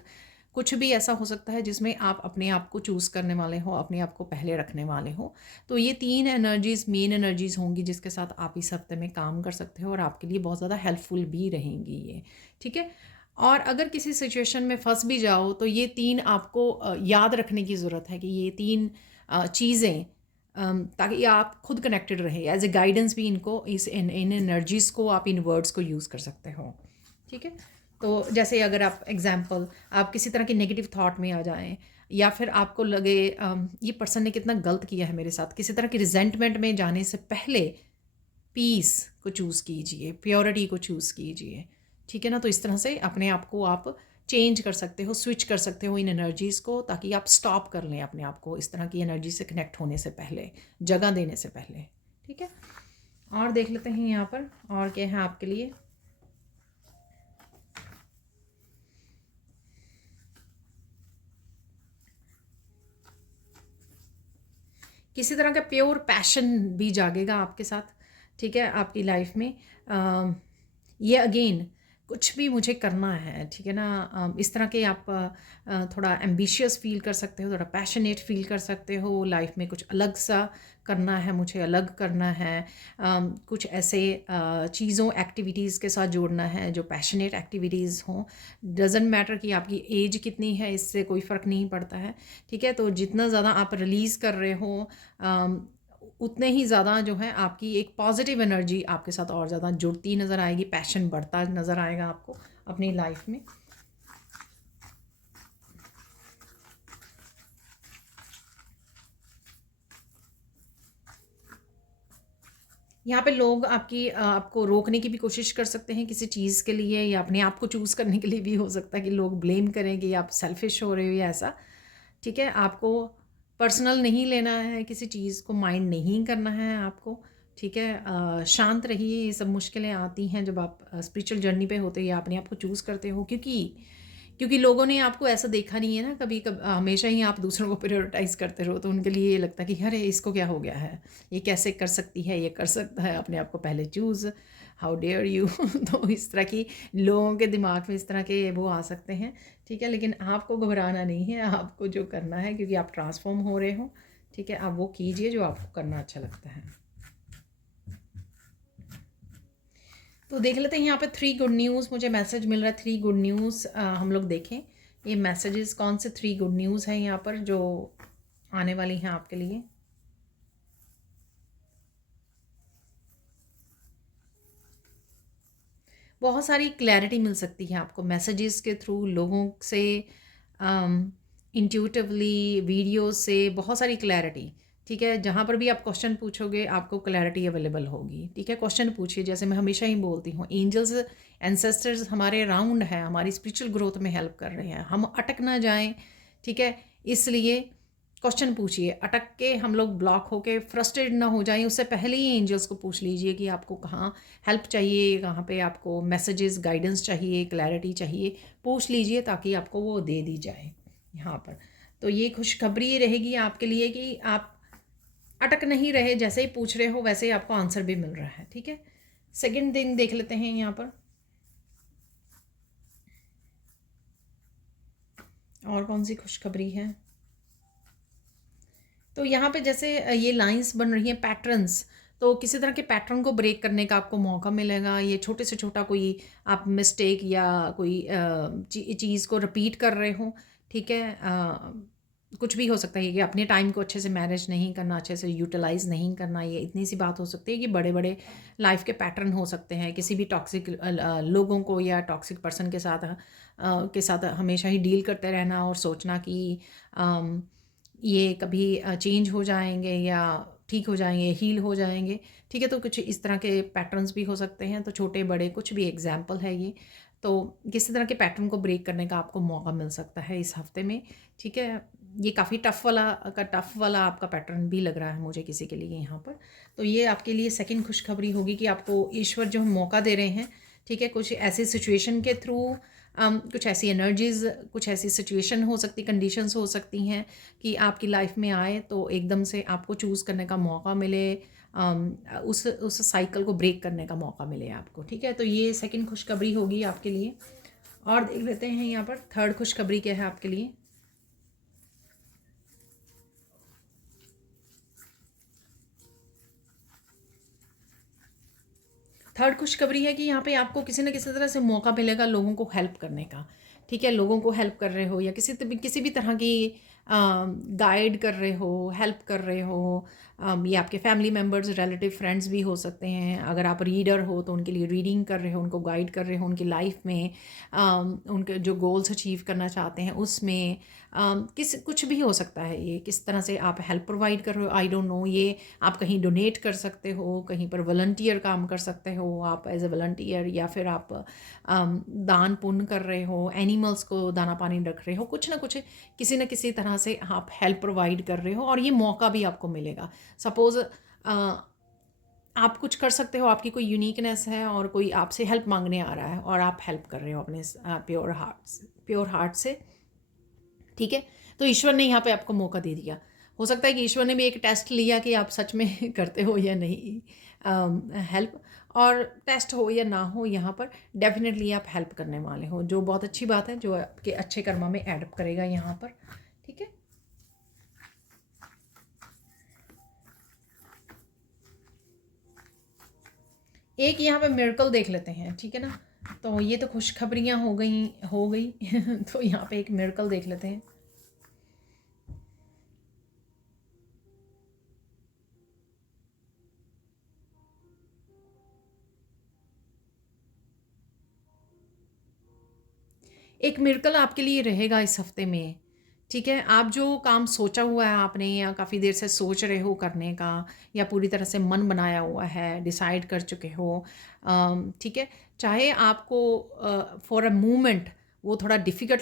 कुछ भी ऐसा हो सकता है जिसमें आप अपने आप को चूज़ करने वाले हो, अपने आप को पहले रखने वाले हो। तो ये 3 एनर्जीज़, मेन एनर्जीज़ होंगी जिसके साथ आप इस हफ्ते में काम कर सकते हो और आपके लिए बहुत ज़्यादा हेल्पफुल भी रहेंगी ये, ठीक है? और अगर किसी सिचुएशन में फँस भी जाओ तो ये 3 आपको याद रखने की ज़रूरत है कि ये 3 चीज़ें, ताकि आप खुद कनेक्टेड रहे एज ए गाइडेंस भी इनको, इस इन इन एनर्जीज़ को आप इन वर्ड्स को यूज़ कर सकते हो, ठीक है? तो जैसे अगर आप एग्जांपल, आप किसी तरह के नेगेटिव थॉट में आ जाएं या फिर आपको लगे ये पर्सन ने कितना गलत किया है मेरे साथ, किसी तरह की रिजेंटमेंट में जाने से पहले पीस को चूज़ कीजिए, प्योरिटी को चूज़ कीजिए, ठीक है ना? तो इस तरह से अपने आप को आप चेंज कर सकते हो, स्विच कर सकते हो इन एनर्जीज़ को, ताकि आप स्टॉप कर लें अपने आप को इस तरह की एनर्जी से कनेक्ट होने से पहले, जगह देने से पहले, ठीक है? और देख लेते हैं यहाँ पर और क्या है आपके लिए। किसी तरह का प्योर पैशन भी जागेगा आपके साथ, ठीक है, आपकी लाइफ में। ये अगेन कुछ भी मुझे करना है, ठीक है ना, इस तरह के आप थोड़ा एम्बिशियस फील कर सकते हो, थोड़ा पैशनेट फील कर सकते हो, लाइफ में कुछ अलग सा करना है, मुझे अलग करना है, कुछ ऐसे चीज़ों, एक्टिविटीज़ के साथ जोड़ना है जो पैशनेट एक्टिविटीज़ हों। डजेंट मैटर कि आपकी एज कितनी है, इससे कोई फ़र्क नहीं पड़ता है, ठीक है? तो जितना ज़्यादा आप रिलीज़ कर रहे हो उतने ही ज़्यादा जो है आपकी एक पॉजिटिव एनर्जी आपके साथ और ज़्यादा जुड़ती नज़र आएगी, पैशन बढ़ता नज़र आएगा आपको अपनी लाइफ में। यहाँ पे लोग आपको रोकने की भी कोशिश कर सकते हैं किसी चीज़ के लिए, या अपने आप को चूज़ करने के लिए भी हो सकता है कि लोग ब्लेम करें कि आप सेल्फिश हो रहे हो या ऐसा, ठीक है? आपको पर्सनल नहीं लेना है, किसी चीज़ को माइंड नहीं करना है आपको, ठीक है? शांत रहिए, ये सब मुश्किलें आती हैं जब आप स्पिरिचुअल जर्नी पे होते हो या अपने आप को चूज़ करते हो, क्योंकि लोगों ने आपको ऐसा देखा नहीं है ना, हमेशा ही आप दूसरों को प्रायोरिटाइज़ करते रहो, तो उनके लिए ये लगता है कि अरे इसको क्या हो गया है, ये कैसे कर सकती है, ये कर सकता है, अपने आप को पहले चूज़, हाउ डेयर यू। तो इस तरह की लोगों के दिमाग में इस तरह के वो आ सकते हैं, ठीक है? लेकिन आपको घबराना नहीं है, आपको जो करना है, क्योंकि आप ट्रांसफॉर्म हो रहे हो, ठीक है? आप वो कीजिए जो आपको करना अच्छा लगता है। तो देख लेते हैं यहाँ पे 3 गुड न्यूज़, मुझे मैसेज मिल रहा है 3 गुड न्यूज़। हम लोग देखें ये मैसेजेस कौन से 3 गुड न्यूज़ हैं यहाँ पर जो आने वाली हैं आपके लिए। बहुत सारी क्लैरिटी मिल सकती है आपको मैसेजेस के थ्रू, लोगों से, इंट्यूटिवली, वीडियो से, बहुत सारी क्लैरिटी, ठीक है? जहाँ पर भी आप क्वेश्चन पूछोगे आपको क्लैरिटी अवेलेबल होगी, ठीक है? क्वेश्चन पूछिए, जैसे मैं हमेशा ही बोलती हूँ, एंजल्स, एंसेस्टर्स हमारे अराउंड हैं, हमारी स्पिरिचुअल ग्रोथ में हेल्प कर रहे हैं, हम अटक ना जाएं, ठीक है? इसलिए क्वेश्चन पूछिए, अटक के हम लोग ब्लॉक होके फ्रस्ट्रेट ना हो जाएं, उससे पहले ही एंजल्स को पूछ लीजिए कि आपको कहाँ हेल्प चाहिए, कहाँ पे आपको मैसेजेस, गाइडेंस चाहिए, क्लैरिटी चाहिए, पूछ लीजिए ताकि आपको वो दे दी जाए यहाँ पर। तो ये खुशखबरी रहेगी आपके लिए कि आप अटक नहीं रहे, जैसे ही पूछ रहे हो वैसे ही आपको आंसर भी मिल रहा है, ठीक है? सेकंड थिंग देख लेते हैं यहाँ पर और कौन सी खुशखबरी है। तो यहाँ पे जैसे ये लाइंस बन रही हैं, पैटर्न्स, तो किसी तरह के पैटर्न को ब्रेक करने का आपको मौका मिलेगा। ये छोटे से छोटा कोई आप मिस्टेक या कोई चीज़ को रिपीट कर रहे हो, ठीक है? कुछ भी हो सकता है कि अपने टाइम को अच्छे से मैनेज नहीं करना, अच्छे से यूटिलाइज़ नहीं करना, ये इतनी सी बात हो सकती है कि बड़े बड़े लाइफ के पैटर्न हो सकते हैं किसी भी टॉक्सिक लोगों को या टॉक्सिक पर्सन के साथ हमेशा ही डील करते रहना और सोचना कि ये कभी चेंज हो जाएंगे या ठीक हो जाएंगे, हील हो जाएंगे, ठीक है? तो कुछ इस तरह के पैटर्न्स भी हो सकते हैं, तो छोटे बड़े कुछ भी एग्जाम्पल है ये। तो किसी तरह के पैटर्न को ब्रेक करने का आपको मौका मिल सकता है इस हफ्ते में, ठीक है? ये काफ़ी टफ़ वाला आपका पैटर्न भी लग रहा है मुझे किसी के लिए यहाँ पर। तो ये आपके लिए सेकंड खुशखबरी होगी कि आपको ईश्वर जो मौका दे रहे हैं, ठीक है? कुछ ऐसी सिचुएशन के थ्रू कुछ ऐसी एनर्जीज़, कुछ ऐसी सिचुएशन हो सकती, कंडीशंस हो सकती हैं कि आपकी लाइफ में आए तो एकदम से आपको चूज़ करने का मौका मिले, उस साइकिल को ब्रेक करने का मौका मिले आपको, ठीक है। तो ये सेकंड खुशखबरी होगी आपके लिए। और देख लेते हैं यहाँ पर थर्ड खुशखबरी क्या है आपके लिए। थर्ड खुशखबरी है कि यहाँ पे आपको किसी न किसी तरह से मौका मिलेगा लोगों को हेल्प करने का, ठीक है। लोगों को हेल्प कर रहे हो या किसी भी तरह की गाइड कर रहे हो, हेल्प कर रहे हो। ये आपके फैमिली मेम्बर्स, रिलेटिव, फ्रेंड्स भी हो सकते हैं। अगर आप रीडर हो तो उनके लिए रीडिंग कर रहे हो, उनको गाइड कर रहे हो उनकी लाइफ में, उनके जो गोल्स अचीव करना चाहते हैं उसमें। कुछ भी हो सकता है, ये किस तरह से आप हेल्प प्रोवाइड कर रहे हो, आई डोंट नो। ये आप कहीं डोनेट कर सकते हो, कहीं पर वॉलंटियर काम कर सकते हो आप एज ए वॉलंटियर, या फिर आप दान पुण्य कर रहे हो, एनिमल्स को दाना पानी रख रहे हो, कुछ ना कुछ किसी न किसी तरह से आप हेल्प प्रोवाइड कर रहे हो और ये मौका भी आपको मिलेगा। सपोज़ आप कुछ कर सकते हो, आपकी कोई यूनिकनेस है और कोई आपसे हेल्प मांगने आ रहा है और आप हेल्प कर रहे हो अपने प्योर हार्ट से, ठीक है। तो ईश्वर ने यहाँ पे आपको मौका दे दिया। हो सकता है कि ईश्वर ने भी एक टेस्ट लिया कि आप सच में करते हो या नहीं हेल्प, और टेस्ट हो या ना हो यहाँ पर डेफिनेटली आप हेल्प करने वाले हो, जो बहुत अच्छी बात है, जो आपके अच्छे कर्मा में एडअप करेगा यहाँ पर, ठीक है। एक यहाँ पे मिरेकल देख लेते हैं, ठीक है ना। तो ये तो खुशखबरियाँ हो गई तो यहाँ पे एक मिरेकल देख लेते हैं। एक मिरेकल आपके लिए रहेगा इस हफ्ते में, ठीक है। आप जो काम सोचा हुआ है आपने, या काफ़ी देर से सोच रहे हो करने का, या पूरी तरह से मन बनाया हुआ है, डिसाइड कर चुके हो, ठीक है। चाहे आपको फॉर अ मोमेंट वो थोड़ा डिफ़िकल्ट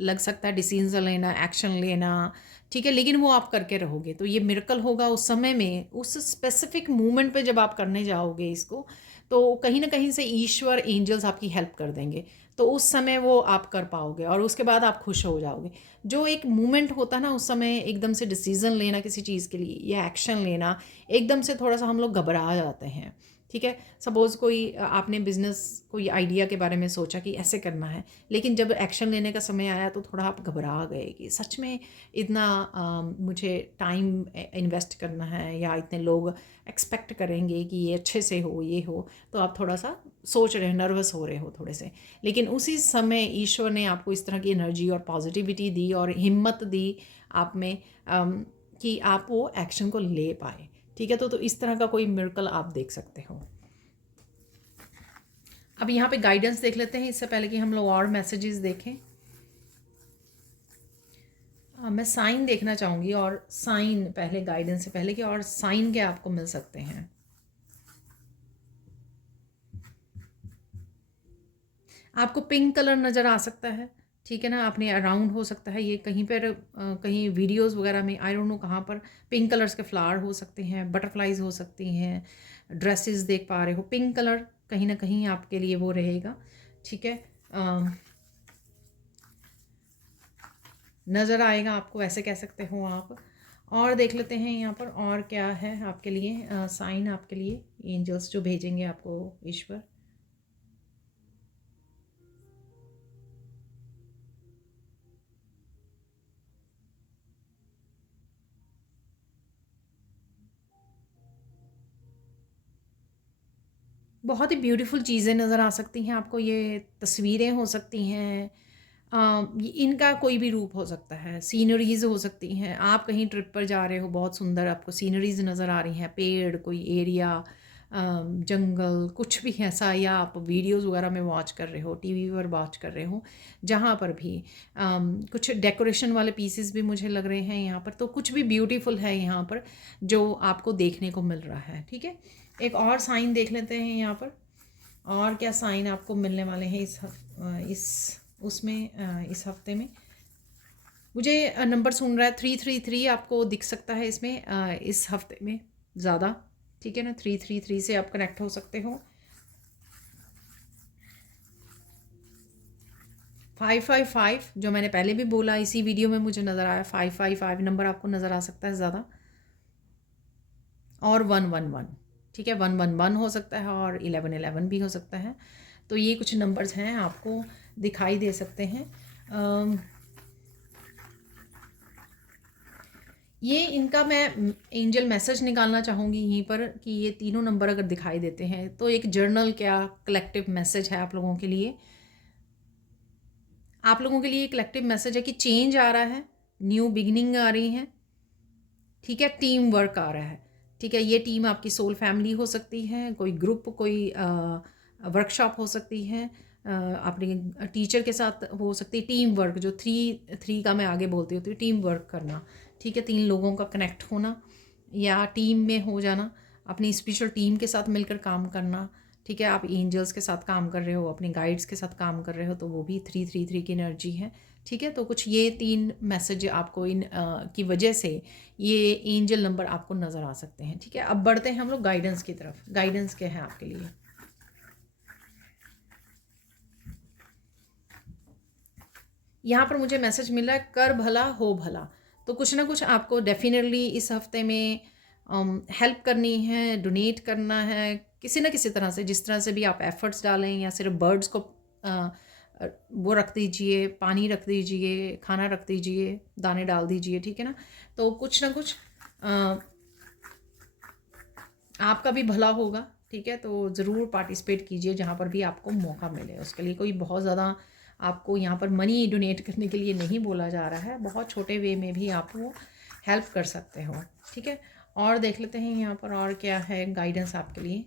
लग सकता है, डिसीजन लेना, एक्शन लेना, ठीक है, लेकिन वो आप करके रहोगे। तो ये मिरेकल होगा उस समय में, उस स्पेसिफिक मोमेंट पे जब आप करने जाओगे इसको, तो कहीं ना कहीं से ईश्वर, एंजल्स आपकी हेल्प कर देंगे। तो उस समय वो आप कर पाओगे और उसके बाद आप खुश हो जाओगे। जो एक मोमेंट होता है ना, उस समय एकदम से डिसीज़न लेना किसी चीज़ के लिए या एक्शन लेना, एकदम से थोड़ा सा हम लोग घबरा जाते हैं, ठीक है। सपोज़ कोई आपने बिज़नेस, कोई आइडिया के बारे में सोचा कि ऐसे करना है, लेकिन जब एक्शन लेने का समय आया तो थोड़ा आप घबरा गए कि सच में इतना मुझे टाइम इन्वेस्ट करना है, या इतने लोग एक्सपेक्ट करेंगे कि ये अच्छे से हो, ये हो। तो आप थोड़ा सा सोच रहे हो, नर्वस हो रहे हो थोड़े से, लेकिन उसी समय ईश्वर ने आपको इस तरह की एनर्जी और पॉजिटिविटी दी और हिम्मत दी आप में, कि आप वो एक्शन को ले पाए, ठीक है। तो इस तरह का कोई मिरेकल आप देख सकते हो। अब यहाँ पे गाइडेंस देख लेते हैं इससे पहले कि हम लोग और मैसेजेस देखें। मैं साइन देखना चाहूँगी, और साइन पहले, गाइडेंस से पहले कि और साइन क्या आपको मिल सकते हैं। आपको पिंक कलर नज़र आ सकता है, ठीक है ना। अपने अराउंड हो सकता है ये, कहीं पर कहीं वीडियोस वगैरह में, आई डोंट नो कहाँ पर, पिंक कलर्स के फ्लावर हो सकते हैं, बटरफ्लाइज हो सकती हैं, ड्रेसेस देख पा रहे हो। पिंक कलर कहीं ना कहीं आपके लिए वो रहेगा, ठीक है। नज़र आएगा आपको, ऐसे कह सकते हो आप। और देख लेते हैं यहाँ पर और क्या है आपके लिए साइन, आपके लिए एंजल्स जो भेजेंगे आपको ईश्वर। बहुत ही ब्यूटीफुल चीज़ें नज़र आ सकती हैं आपको, ये तस्वीरें हो सकती हैं, इनका कोई भी रूप हो सकता है, सीनरीज़ हो सकती हैं। आप कहीं ट्रिप पर जा रहे हो, बहुत सुंदर आपको सीनरीज़ नज़र आ रही हैं, पेड़, कोई एरिया, जंगल, कुछ भी ऐसा, या आप वीडियोस वगैरह में वॉच कर रहे हो, टीवी पर वॉच कर रहे हो, जहाँ पर भी कुछ डेकोरेशन वाले पीसेस भी मुझे लग रहे हैं यहाँ पर। तो कुछ भी ब्यूटीफुल है यहाँ पर जो आपको देखने को मिल रहा है, ठीक है। एक और साइन देख लेते हैं यहाँ पर, और क्या साइन आपको मिलने वाले हैं इस हफ्ते में। मुझे नंबर सुन रहा है 333 आपको दिख सकता है इसमें, इस हफ्ते में ज़्यादा, ठीक है ना। 333 से आप कनेक्ट हो सकते हो। 555 जो मैंने पहले भी बोला, इसी वीडियो में मुझे नज़र आया, 555 नंबर आपको नज़र आ सकता है ज़्यादा, और 111, ठीक है, 111 हो सकता है और 1111 भी हो सकता है। तो ये कुछ नंबर्स हैं आपको दिखाई दे सकते हैं। ये इनका मैं एंजल मैसेज निकालना चाहूँगी यहीं पर कि ये तीनों नंबर अगर दिखाई देते हैं तो एक जर्नल क्या कलेक्टिव मैसेज है आप लोगों के लिए। आप लोगों के लिए कलेक्टिव मैसेज है कि चेंज आ रहा है, न्यू बिगिनिंग आ रही है, ठीक है, टीम वर्क आ रहा है, ठीक है। ये टीम आपकी सोल फैमिली हो सकती है, कोई ग्रुप, कोई वर्कशॉप हो सकती है, अपने टीचर के साथ हो सकती है। टीम वर्क जो थ्री का मैं आगे बोलती होती हूँ, टीम वर्क करना, ठीक है, 3 लोगों का कनेक्ट होना या टीम में हो जाना, अपनी स्पिरिचुअल टीम के साथ मिलकर काम करना, ठीक है। आप एंजल्स के साथ काम कर रहे हो, अपने गाइड्स के साथ काम कर रहे हो, तो वो भी 333 की एनर्जी है, ठीक है। तो कुछ ये 3 मैसेज आपको इन की वजह से ये एंजल नंबर आपको नज़र आ सकते हैं, ठीक है। अब बढ़ते हैं हम लोग गाइडेंस की तरफ। गाइडेंस क्या है आपके लिए? यहाँ पर मुझे मैसेज मिल रहा है कर भला हो भला। तो कुछ ना कुछ आपको डेफिनेटली इस हफ्ते में हेल्प करनी है, डोनेट करना है किसी ना किसी तरह से, जिस तरह से भी आप एफर्ट्स डालें, या सिर्फ बर्ड्स को वो रख दीजिए, पानी रख दीजिए, खाना रख दीजिए, दाने डाल दीजिए, ठीक है ना। तो कुछ ना कुछ आपका भी भला होगा, ठीक है। तो ज़रूर पार्टिसिपेट कीजिए जहाँ पर भी आपको मौका मिले। उसके लिए कोई बहुत ज़्यादा आपको यहाँ पर मनी डोनेट करने के लिए नहीं बोला जा रहा है, बहुत छोटे वे में भी आप वो हेल्प कर सकते हो, ठीक है। और देख लेते हैं यहाँ पर और क्या है गाइडेंस आपके लिए।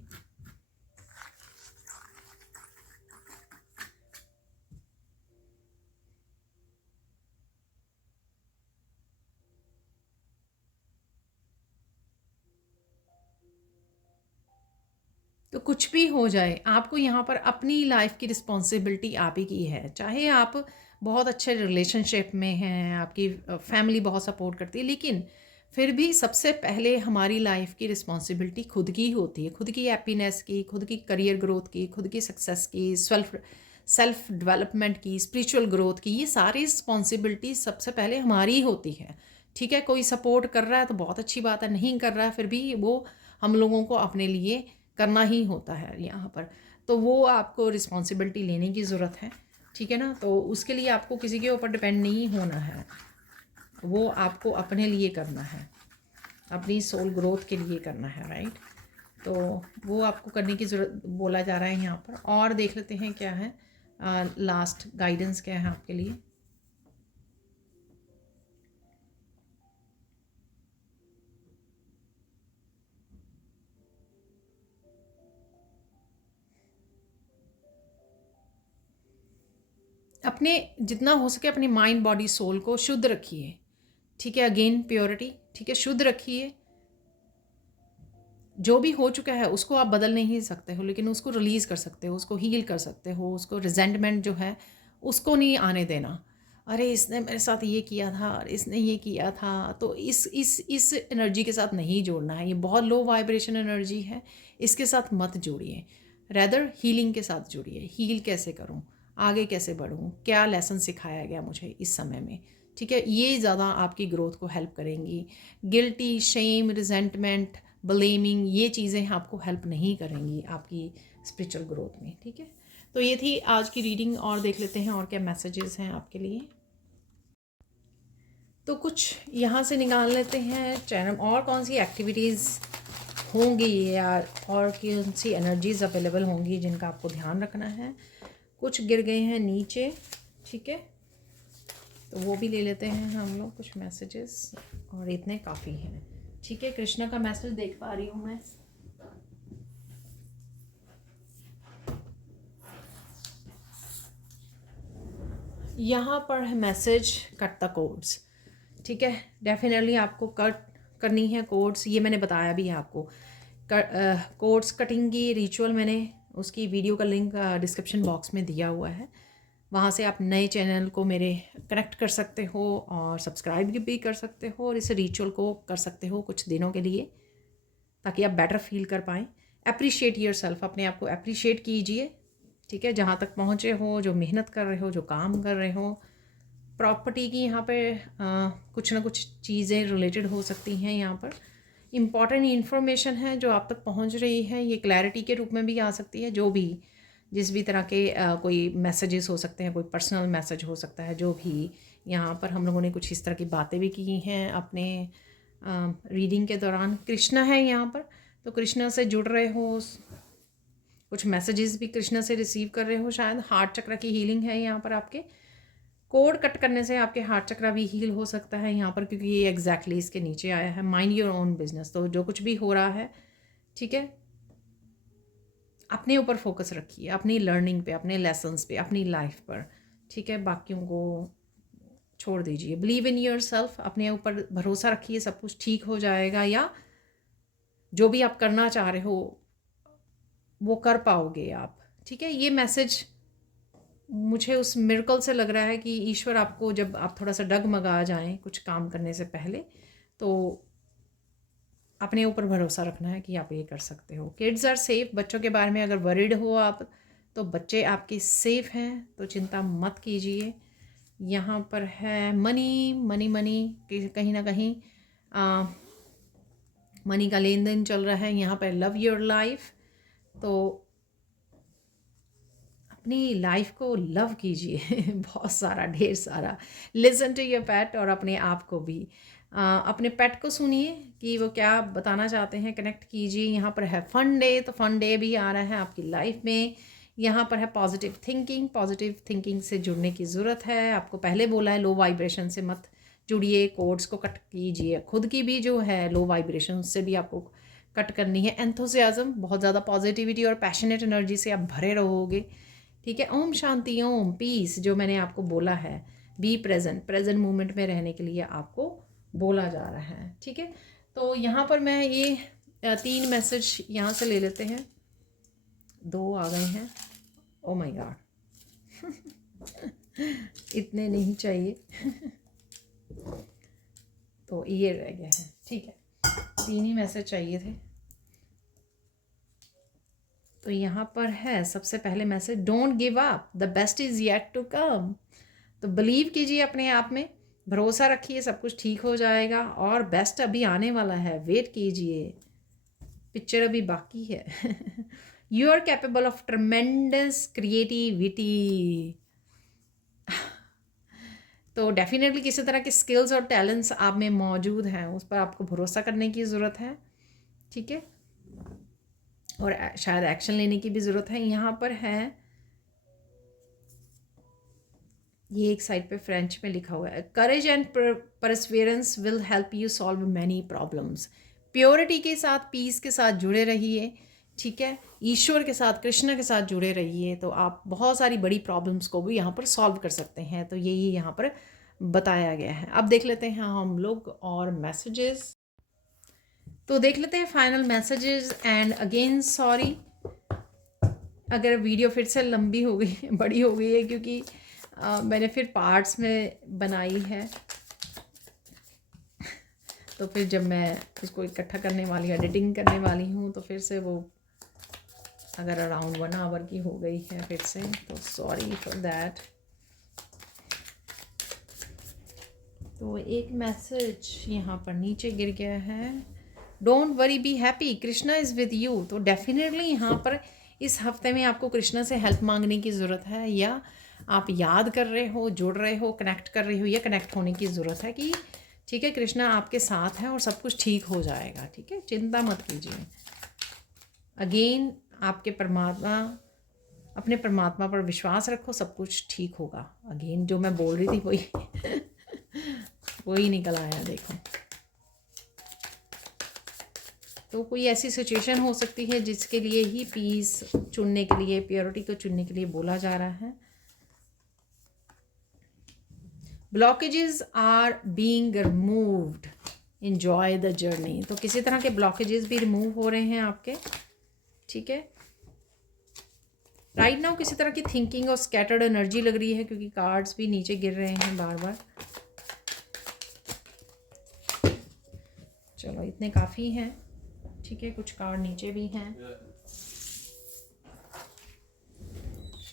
तो कुछ भी हो जाए, आपको यहाँ पर अपनी लाइफ की रिस्पॉन्सिबिलिटी आप ही की है। चाहे आप बहुत अच्छे रिलेशनशिप में हैं, आपकी फैमिली बहुत सपोर्ट करती है, लेकिन फिर भी सबसे पहले हमारी लाइफ की रिस्पॉन्सिबिलिटी खुद की होती है। खुद की हैप्पीनेस की, खुद की करियर ग्रोथ की, खुद की सक्सेस की, सेल्फ डेवलपमेंट की, स्पिरिचुअल ग्रोथ की, ये सारी रिस्पॉन्सिबिलिटी सबसे पहले हमारी होती है, ठीक है। कोई सपोर्ट कर रहा है तो बहुत अच्छी बात है, नहीं कर रहा है फिर भी वो हम लोगों को अपने लिए करना ही होता है यहाँ पर। तो वो आपको रिस्पॉन्सिबिलिटी लेने की ज़रूरत है, ठीक है ना। तो उसके लिए आपको किसी के ऊपर डिपेंड नहीं होना है, वो आपको अपने लिए करना है, अपनी सोल ग्रोथ के लिए करना है, राइट। तो वो आपको करने की ज़रूरत बोला जा रहा है यहाँ पर। और देख लेते हैं क्या है लास्ट गाइडेंस क्या है आपके लिए। अपने जितना हो सके अपनी माइंड बॉडी सोल को शुद्ध रखिए, ठीक है। अगेन प्योरिटी, ठीक है, शुद्ध रखिए। जो भी हो चुका है उसको आप बदल नहीं सकते हो, लेकिन उसको रिलीज़ कर सकते हो, उसको हील कर सकते हो। उसको रिजेंटमेंट जो है उसको नहीं आने देना, अरे इसने मेरे साथ ये किया था और इसने ये किया था, तो इस एनर्जी के साथ नहीं जोड़ना है। ये बहुत लो वाइब्रेशन एनर्जी है, इसके साथ मत जोड़िए। रेदर हीलिंग के साथ जुड़िए। हील कैसे करूँ, आगे कैसे बढ़ूँ, क्या लेसन सिखाया गया मुझे इस समय में, ठीक है। ये ज़्यादा आपकी ग्रोथ को हेल्प करेंगी। गिल्टी, शेम, रिजेंटमेंट, ब्लेमिंग, ये चीज़ें आपको हेल्प नहीं करेंगी आपकी स्पिरिचुअल ग्रोथ में, ठीक है। तो ये थी आज की रीडिंग। और देख लेते हैं और क्या मैसेजेस हैं आपके लिए। तो कुछ यहाँ से निकाल लेते हैं चैनल, और कौन सी एक्टिविटीज़ होंगी या और कौन सी एनर्जीज़ अवेलेबल होंगी जिनका आपको ध्यान रखना है। कुछ गिर गए हैं नीचे, ठीक है, तो वो भी ले लेते हैं हम लोग कुछ मैसेजेस, और इतने काफ़ी हैं, ठीक है। कृष्णा का मैसेज देख पा रही हूँ मैं। यहाँ पर है मैसेज कट द कोड्स, ठीक है। डेफिनेटली आपको कट करनी है कोड्स, ये मैंने बताया भी है आपको। कोड्स कटिंग की रिचुअल मैंने उसकी वीडियो का लिंक डिस्क्रिप्शन बॉक्स में दिया हुआ है, वहाँ से आप नए चैनल को मेरे कनेक्ट कर सकते हो और सब्सक्राइब भी कर सकते हो, और इस रिचुअल को कर सकते हो कुछ दिनों के लिए, ताकि आप बेटर फील कर पाएँ। अप्रिशिएट योर सेल्फ, अपने आप को अप्रिशिएट कीजिए, ठीक है, जहाँ तक पहुँचे हो, जो मेहनत कर रहे हो, जो काम कर रहे हो। प्रॉपर्टी की यहाँ पे कुछ ना कुछ चीज़ें रिलेटेड हो सकती हैं। यहाँ पर इम्पॉर्टेंट इन्फॉर्मेशन है जो आप तक पहुँच रही है, ये क्लैरिटी के रूप में भी आ सकती है। जो भी जिस भी तरह के कोई मैसेजेस हो सकते हैं, कोई पर्सनल मैसेज हो सकता है, जो भी यहाँ पर हम लोगों ने कुछ इस तरह की बातें भी की हैं अपने रीडिंग के दौरान। कृष्णा है यहाँ पर, तो कृष्णा से जुड़ रहे हो, कुछ मैसेजेस भी कृष्णा से रिसीव कर रहे हो शायद। हार्ट चक्र की हीलिंग है यहाँ पर आपके। कोड कट करने से आपके हार्ट चक्र भी हील हो सकता है यहाँ पर, क्योंकि ये एग्जैक्टली इसके नीचे आया है। माइंड योर ओन बिजनेस, तो जो कुछ भी हो रहा है, ठीक है, अपने ऊपर फोकस रखिए, अपनी लर्निंग पे, अपने लेसन्स पे, अपनी लाइफ पर, ठीक है। बाकियों को छोड़ दीजिए। बिलीव इन योर सेल्फ, अपने ऊपर भरोसा रखिए, सब कुछ ठीक हो जाएगा, या जो भी आप करना चाह रहे हो वो कर पाओगे आप, ठीक है। ये मैसेज मुझे उस मिरेकल से लग रहा है कि ईश्वर आपको, जब आप थोड़ा सा डगमगा जाएं कुछ काम करने से पहले, तो अपने ऊपर भरोसा रखना है कि आप ये कर सकते हो। किड्स आर सेफ, बच्चों के बारे में अगर वरीड हो आप, तो बच्चे आपके सेफ हैं, तो चिंता मत कीजिए। यहाँ पर है मनी मनी मनी, कहीं ना कहीं मनी का लेन देन चल रहा है। यहाँ पर लव योर लाइफ, तो अपनी लाइफ को लव कीजिए बहुत सारा, ढेर सारा। लिसन टू योर पेट, और अपने आप को भी अपने पेट को सुनिए कि वो क्या बताना चाहते हैं, कनेक्ट कीजिए। यहाँ पर है फन डे, तो फन डे भी आ रहा है आपकी लाइफ में। यहाँ पर है पॉजिटिव थिंकिंग, पॉजिटिव थिंकिंग से जुड़ने की ज़रूरत है। आपको पहले बोला है लो वाइब्रेशन से मत जुड़िए, कोड्स को कट कीजिए। खुद की भी जो है लो वाइब्रेशन, उससे भी आपको कट करनी है। एंथुसियाज्म, बहुत ज़्यादा पॉजिटिविटी और पैशनेट एनर्जी से आप भरे रहोगे, ठीक है। ओम शांति, ओम पीस, जो मैंने आपको बोला है, बी प्रेजेंट, प्रेजेंट मोमेंट में रहने के लिए आपको बोला जा रहा है, ठीक है। तो यहाँ पर मैं ये 3 मैसेज यहाँ से ले लेते हैं। 2 आ गए हैं, ओ माय गॉड इतने नहीं चाहिए तो ये रह गया है, ठीक है। 3 ही मैसेज चाहिए थे। तो यहाँ पर है सबसे पहले message, don't give up, the best is yet to come. तो बिलीव कीजिए अपने आप में, भरोसा रखिए, सब कुछ ठीक हो जाएगा, और बेस्ट अभी आने वाला है, वेट कीजिए, पिक्चर अभी बाकी है you are capable of tremendous creativity. तो डेफिनेटली किसी तरह के स्किल्स और टैलेंट्स आप में मौजूद हैं, उस पर आपको भरोसा करने की ज़रूरत है, ठीक है, और शायद एक्शन लेने की भी ज़रूरत है। यहाँ पर है, ये एक साइड पे फ्रेंच में लिखा हुआ है, courage and Perseverance will help you solve many problems. Purity के साथ, पीस के साथ जुड़े रहिए, ठीक है, ईश्वर के साथ, कृष्ण के साथ जुड़े रहिए, तो आप बहुत सारी बड़ी प्रॉब्लम्स को भी यहाँ पर सॉल्व कर सकते हैं। तो यही यहाँ पर बताया गया है। अब देख लेते हैं हम लोग और मैसेजेस। तो देख लेते हैं final messages. And again sorry अगर वीडियो फिर से लंबी हो गई, बड़ी हो गई है, क्योंकि मैंने फिर पार्ट्स में बनाई है, तो फिर जब मैं उसको इकट्ठा करने वाली, एडिटिंग करने वाली हूँ, तो फिर से वो अगर अराउंड 1 आवर की हो गई है फिर से, तो सॉरी फॉर दैट। तो एक मैसेज यहाँ पर नीचे गिर गया है, don't worry be happy, Krishna is with you. तो डेफिनेटली यहाँ पर इस हफ्ते में आपको कृष्णा से हेल्प मांगने की ज़रूरत है, या आप याद कर रहे हो, जुड़ रहे हो, कनेक्ट कर रहे हो, या कनेक्ट होने की ज़रूरत है कि ठीक है, कृष्णा आपके साथ है और सब कुछ ठीक हो जाएगा, ठीक है, चिंता मत कीजिए। अगेन आपके परमात्मा, अपने परमात्मा पर विश्वास रखो, सब कुछ ठीक होगा। अगेन जो मैं बोल रही थी वही वही निकल आया, देखो। तो कोई ऐसी सिचुएशन हो सकती है जिसके लिए ही पीस चुनने के लिए, प्योरिटी को चुनने के लिए बोला जा रहा है। Blockages are being removed, enjoy the journey. तो किसी तरह के ब्लॉकेजेस भी रिमूव हो रहे हैं आपके, ठीक है। राइट नाउ किसी तरह की थिंकिंग और स्कैटर्ड एनर्जी लग रही है, क्योंकि कार्ड्स भी नीचे गिर रहे हैं बार बार। चलो इतने काफ़ी हैं, ठीक है, कुछ कार्ड नीचे भी हैं।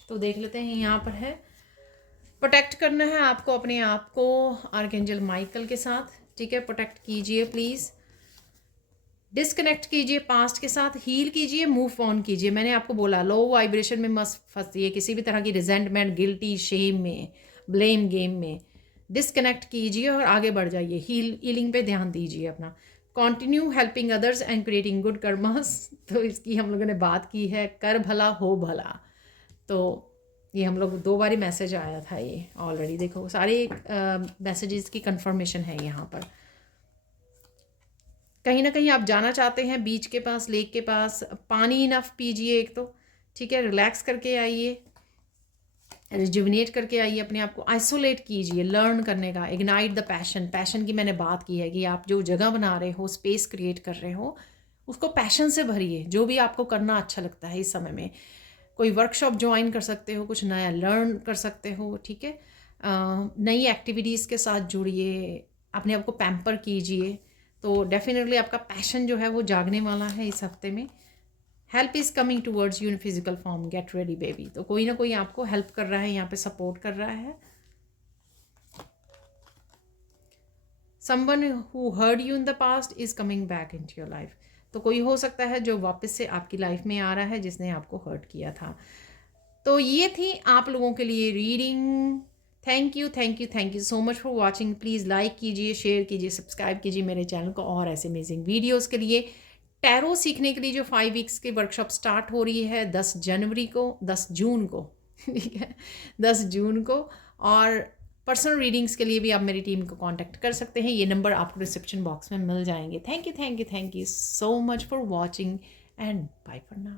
तो देख लेते हैं यहाँ पर है, प्रोटेक्ट करना है आपको अपने आप को आर्कएंजल माइकल के साथ, ठीक है। प्रोटेक्ट कीजिए प्लीज़, डिस्कनेक्ट कीजिए पास्ट के साथ, हील कीजिए, मूव ऑन कीजिए। मैंने आपको बोला लो वाइब्रेशन में मत फंसिए, किसी भी तरह की रिजेंटमेंट, गिल्टी, शेम में, ब्लेम गेम में। डिस्कनेक्ट कीजिए और आगे बढ़ जाइए, हीलिंग पे ध्यान दीजिए अपना। Continue helping others and creating good karmas. तो इसकी हम लोगों ने बात की है, कर भला हो भला। तो ये हम लोग 2 बारी मैसेज आया था, ये ऑलरेडी देखो सारे मैसेजेस की कंफर्मेशन है यहाँ पर। कहीं ना कहीं आप जाना चाहते हैं बीच के पास, लेक के पास, पानी इनफ पीजिए एक तो, ठीक है। रिलैक्स करके आइए, रिजुविनेट करके आइए, अपने आप को आइसोलेट कीजिए, लर्न करने का, इग्नाइट द पैशन। पैशन की मैंने बात की है कि आप जो जगह बना रहे हो, स्पेस क्रिएट कर रहे हो, उसको पैशन से भरिए। जो भी आपको करना अच्छा लगता है इस समय में, कोई वर्कशॉप ज्वाइन कर सकते हो, कुछ नया लर्न कर सकते हो, ठीक है। नई एक्टिविटीज़ के साथ जुड़िए, अपने आप को पैम्पर कीजिए। तो डेफिनेटली आपका पैशन जो है वो जागने वाला है इस हफ्ते में। Help is coming towards you in physical form, get ready baby. तो कोई ना कोई आपको हेल्प कर रहा है, यहाँ पे सपोर्ट कर रहा है। Someone who hurt you in the past is coming back into your life. तो कोई हो सकता है जो वापस से आपकी लाइफ में आ रहा है, जिसने आपको हर्ट किया था। तो ये थी आप लोगों के लिए reading. Thank you thank you thank you so much for watching. Please like कीजिए, शेयर कीजिए, सब्सक्राइब कीजिए मेरे चैनल को और ऐसे अमेजिंग वीडियोस के लिए। टैरो सीखने के लिए जो 5 वीक्स की वर्कशॉप स्टार्ट हो रही है 10 जनवरी को, 10 जून को, ठीक है, 10 जून को। और पर्सनल रीडिंग्स के लिए भी आप मेरी टीम को कांटेक्ट कर सकते हैं, ये नंबर आपको डिस्क्रिप्शन बॉक्स में मिल जाएंगे। Thank you so much for watching and bye for now.